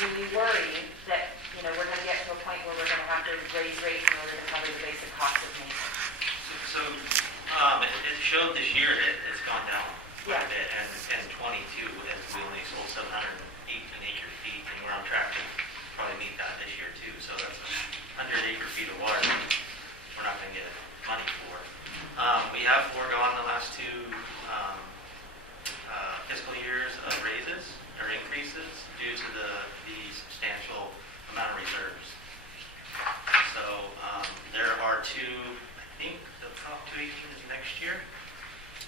do we worry that, we're going to get to a point where we're going to have to raise rates in order to cover the basic cost of maintenance? So, it showed this year that it's gone down quite a bit, and in 22, we only sold 718 acre feet, and we're on track to probably meet that this year too. So that's 100 acre feet of water we're not going to get money for. We have foregone the last two fiscal years of raises or increases due to the substantial amount of reserves. So there are two, I think the top two acres next year.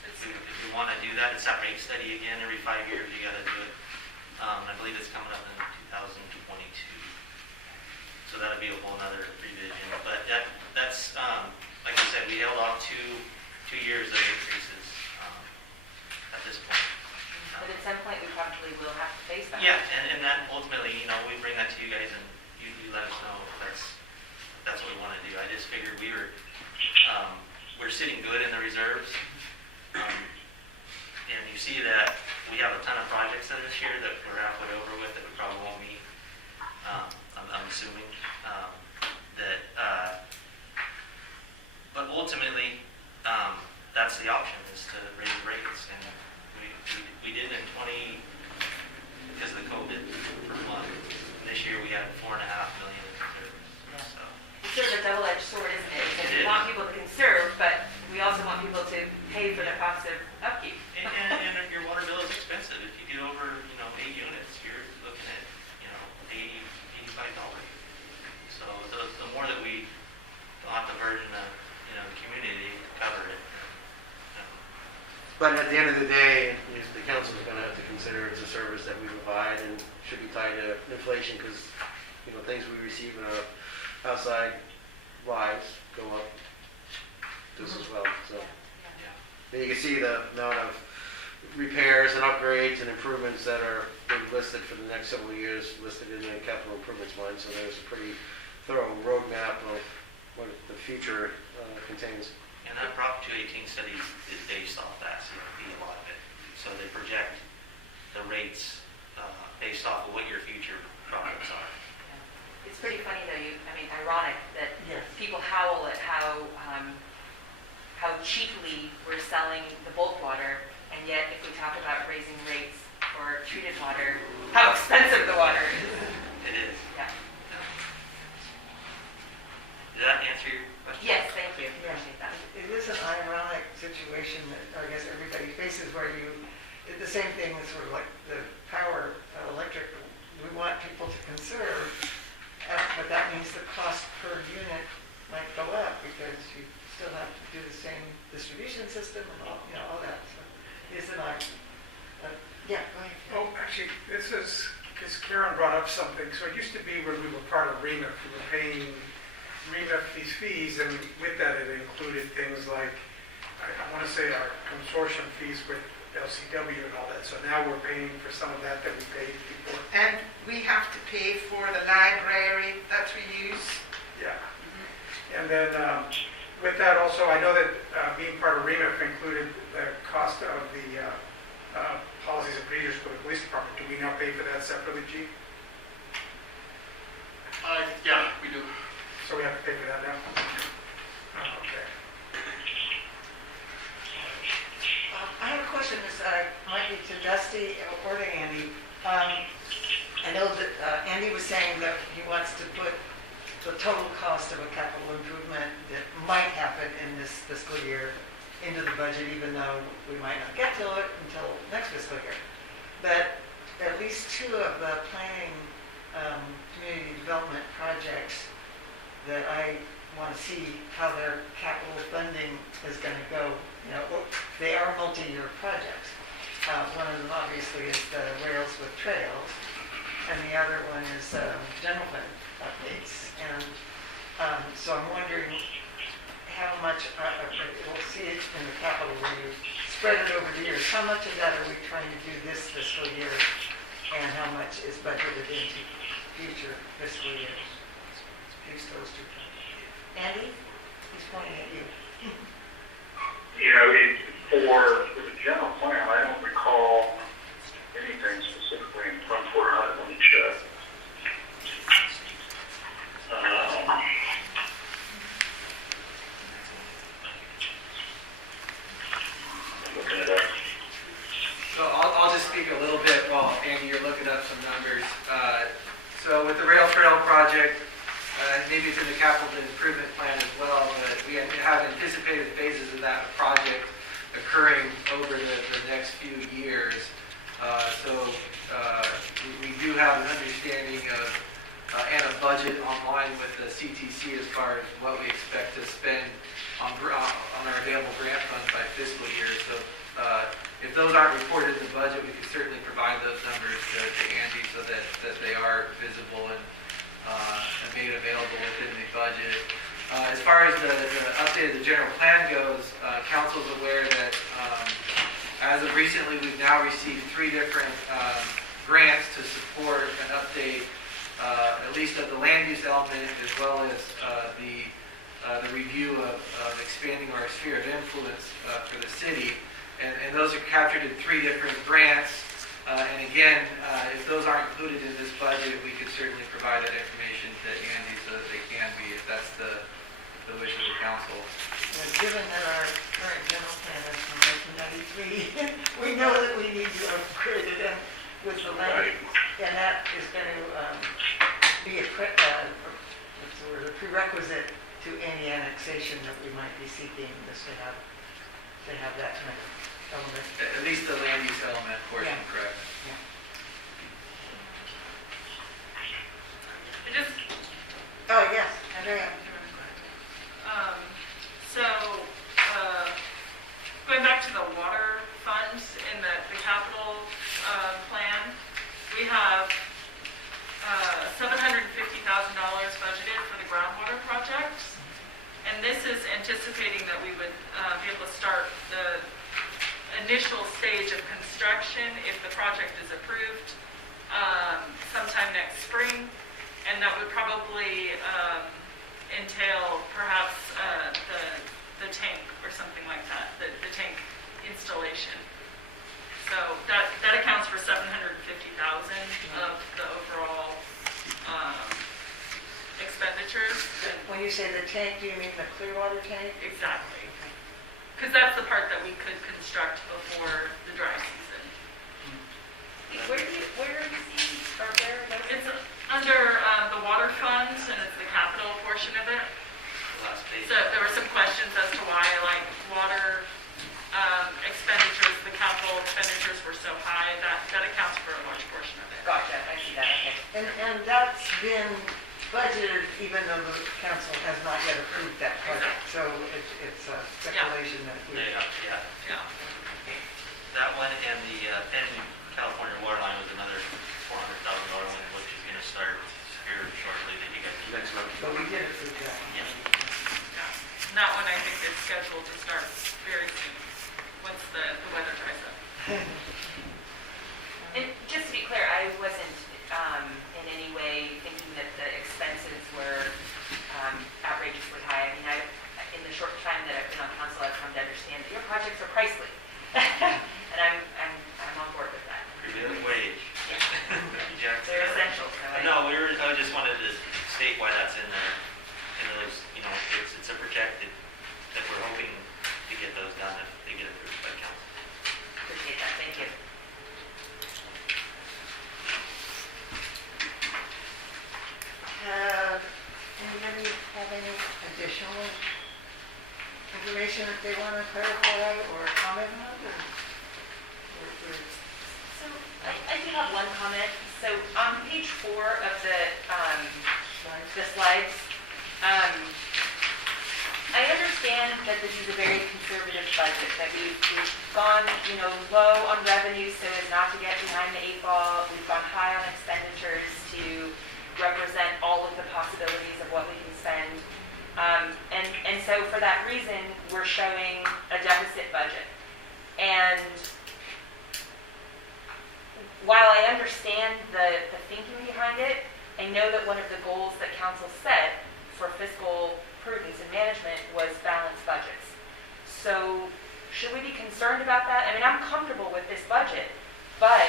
If we want to do that, it's after rate study again every 5 years. You got to do it. I believe it's coming up in 2022. So that'll be a whole nother revision. But that's like I said, we held off two years of increases at this point. But at some point, we probably will have to face that. Yeah, and that ultimately, we bring that to you guys and you let us know if that's what we want to do. I just figured we're sitting good in the reserves. And you see that we have a ton of projects this year that we're halfway over with that we probably won't meet. I'm assuming but ultimately, that's the option, is to raise rates. And we did in 20, because of the COVID for one. This year we had $4.5 million in reserves. So. It's sort of a double-edged sword, isn't it? Because It we is. want people to conserve, but we also want people to pay for the cost of upkeep. And your water bill is expensive. If you get over, 8 units, you're looking at, $80, $85. So the more that we don't have to burden the community to cover it. But at the end of the day, the council is going to have to consider it's a service that we provide and should be tied to inflation because, things we receive in our outside lives go up just as well. So and you can see the amount of repairs and upgrades and improvements that are being listed for the next several years listed in the capital improvements line. So there's a pretty thorough roadmap of what the future contains. And that Prop 218 study is based off that CFP, a lot of it. So they project the rates based off of what your future projects are. It's pretty funny, though. Ironic that people howl at how cheaply we're selling the bulk water, and yet if we talk about raising rates for treated water, how expensive the water is. It is. Yeah. Did that answer your question? Yes, thank you. Appreciate that. It is an ironic situation that I guess everybody faces where the same thing is sort of like the power, electric, we want people to conserve, but that means the cost per unit might go up because you still have to do the same distribution system and all that. So it's an yeah, go ahead. Oh, actually, this is, because Karen brought up something, so it used to be when we were part of REMIF, we were paying REMIF these fees, and with that it included things like, I want to say our consortium fees with LCW and all that, so now we're paying for some of that we paid before. And we have to pay for the library that we use. Yeah. And then with that also, I know that being part of REMIF included the cost of the policies and procedures for the police department. Do we now pay for that separately, Chief? Yeah, we do. So we have to pay for that now? Okay. I have a question, this might be to Dusty or to Andy. I know that Andy was saying that he wants to put the total cost of a capital improvement that might happen in this fiscal year into the budget, even though we might not get to it until next fiscal year. But at least two of the planning community development projects that I want to see how their capital funding is going to go. They are multi-year projects. One of them obviously is the Rails with Trails, and the other one is general fund updates. And so I'm wondering how much, we'll see it in the capital when you spread it over the years. How much of that are we trying to do this fiscal year, and how much is budgeted into future fiscal years? Use those two things. Andy, he's pointing at you. For the general plan, I don't recall anything specifically in Fund 400. Let me check. Looking it up. So I'll just speak a little bit while Andy, you're looking up some numbers. So with the rail trail project, maybe it's in the capital improvement plan as well, but we have anticipated phases of that project occurring over the next few years. We do have an understanding of and a budget online with the CTC as far as what we expect to spend on our available grant funds by fiscal year. So If those aren't reported in the budget, we can certainly provide those numbers to Andy so that they are visible and made available within the budget. As far as the update of the general plan goes, council's aware that as of recently, we've now received 3 different grants to support an update, at least of the land use element, as well as the review of expanding our sphere of influence for the city. And those are captured in 3 different grants. And again, if those aren't included in this budget, we could certainly provide that information to Andy so that they can be, if that's the wish of the council. Well, given that our current general plan is from 1993, we know that we need to upgrade it and with the land, and that is going to be a prerequisite to any annexation that we might be seeking, just to have that kind of element. At least the land use element portion, Yeah. correct? Oh, yes, Andrea. Going back to the water fund in the capital plan, we have $750,000 budgeted for the groundwater project. And this is anticipating that we would be able to start the initial stage of construction if the project is approved sometime next spring. And that would probably entail perhaps the tank or something like that, the tank installation. So that accounts for $750,000 of the overall expenditures. When you say the tank, do you mean the Clearwater tank? Exactly. Because that's the part that we could construct before the dry season. Where are you seeing, or where? It's under the water funds, and it's the capital portion of it. Last page. So there were some questions as to why, like, water expenditures, the capital expenditures were so high. That accounts for a large portion of it. Gotcha, I see that, okay. And that's been budgeted even though the council has not yet approved that project. So it's a speculation that we... Yeah. Yeah. That one and the Penn California water line was another $400,000 one, which is going to start here shortly. That you guys next month. But we did approve that. Yeah. Yeah. And that one, I think, is scheduled to start very soon, once the weather dries up. And just to be clear, I wasn't in any way thinking that the expenses were outrageously high. I mean, in the short time that I've been on council, I've come to understand that your projects are pricely. And I'm on board with that. Prevailing wage. Yeah. They're essential. So No, I just wanted to state why that's in there. And those, it's a projected that we're hoping to get those done if they get approved by council. appreciate that, thank you. Anybody have any additional information that they want to clarify or comment on? So I do have one comment. So on page 4 of the slides, I understand that this is a very conservative budget, that we've gone, low on revenue so as not to get behind the 8 ball. We've gone high on expenditures to represent all of the possibilities of what we can spend. And so for that reason, we're showing a deficit budget. And while I understand the thinking behind it, I know that one of the goals that council set for fiscal prudence and management was balanced budgets. So should we be concerned about that? I mean, I'm comfortable with this budget, but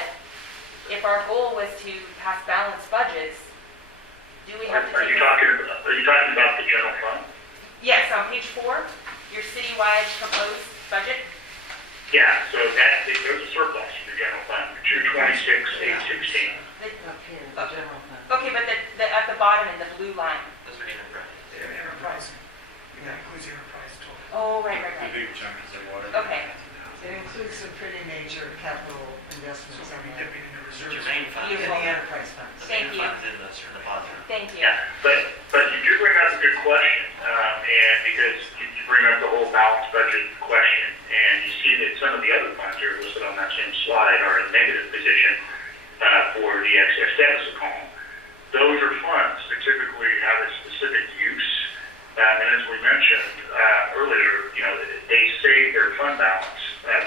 if our goal was to pass balanced budgets, do we have to Are you talking about the general fund? Yes, on page 4, your citywide proposed budget. Yeah, so there's a surplus in the general fund, 226,816. Up here, the general fund. Okay, but at the bottom in the blue line. Those are enterprise. They're enterprise. That includes the enterprise total. Oh, right. The big chunk is the water. Okay. It includes some pretty major capital investments So in we'll be there. dipping into The reserves. main fund. In the enterprise funds. The Thank main you. fund's in the positive. Thank you. Yeah, but you do bring up a good question, and because you bring up the whole balanced budget question, and you see that some of the other funds that are listed on that same slide are a negative position for the excess deficit column. Those are funds that typically have a specific use, and as we mentioned earlier, you know, they save their fund balance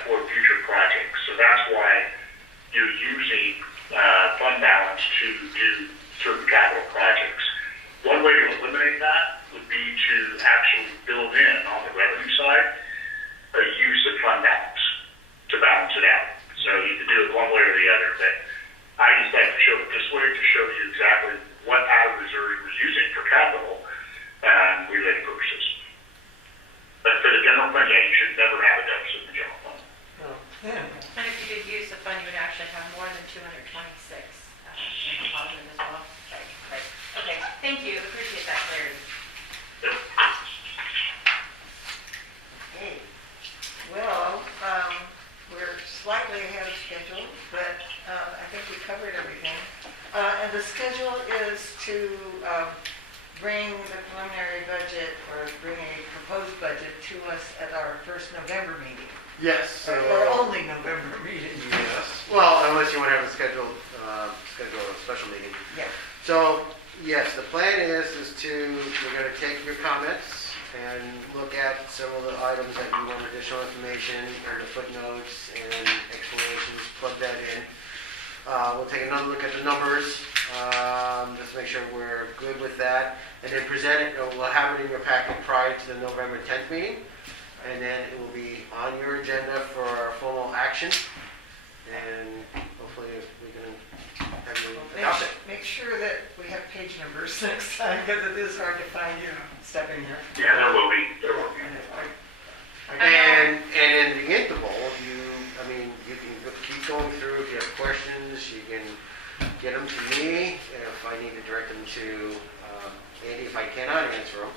for future projects. So that's why you're using fund balance to do certain capital projects. One way to eliminate that would be to actually build in on the revenue side a use of fund balance to balance it out. So you could do it one way or the other, but I just like to show it this way to show you exactly what out of reserve we're using for capital related purposes. But for the general fund, yeah, you should never have a deficit in the general fund. And if you did use the fund, you would actually have more than 226 in the positive as well. Right. Okay, thank you, appreciate that clarity. Okay. Well, we're slightly ahead of schedule, but I think we covered everything. And the schedule is to bring the preliminary budget or bring a proposed budget to us at our first November meeting. Yes, so. Or only November meeting. Yes. Well, unless you want to have a schedule a special meeting. Yeah. So, yes, the plan is we're going to take your comments and look at some of the items that you want additional information and the footnotes and explanations, plug that in. We'll take another look at the numbers, just to make sure we're good with that, and then present it. We'll have it in your packet prior to the November 10th meeting, and then it will be on your agenda for formal action, and hopefully we can have you adopt it. Make sure that we have page numbers next time, because it is hard to find stuff in here. Yeah, there will be. There will be. And in the interval, you can keep going through. If you have questions, you can get them to me. If I need to direct them to Andy, if I cannot answer them.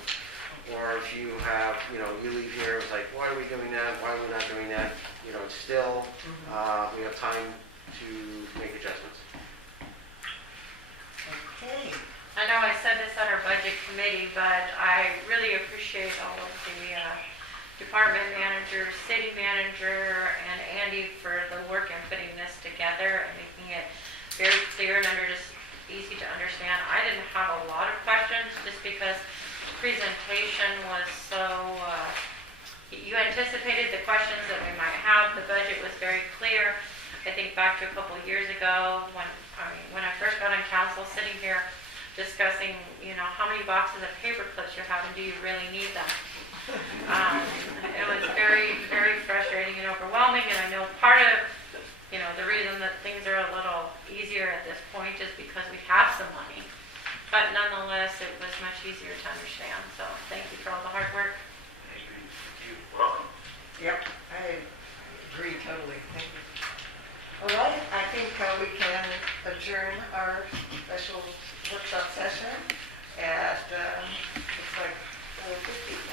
Or if you have, you leave here, it's like, why are we doing that? Why are we not doing that? Still, we have time to make adjustments. Okay. I know I said this at our budget committee, but I really appreciate all of the department manager, city manager, and Andy for the work in putting this together and making it very clear and easy to understand. I didn't have a lot of questions just because the presentation was so, you anticipated the questions that we might have. The budget was very clear. I think back to a couple of years ago when I first got on council, sitting here discussing, how many boxes of paper clips you're having, do you really need them? It was very, very frustrating and overwhelming, and I know part of, the reason that things are a little easier at this point is because we have some money. But nonetheless, it was much easier to understand, so thank you for all the hard work. Yep, I agree totally. Thank you. All right, I think we can adjourn our special workshop session at, looks like 4:50.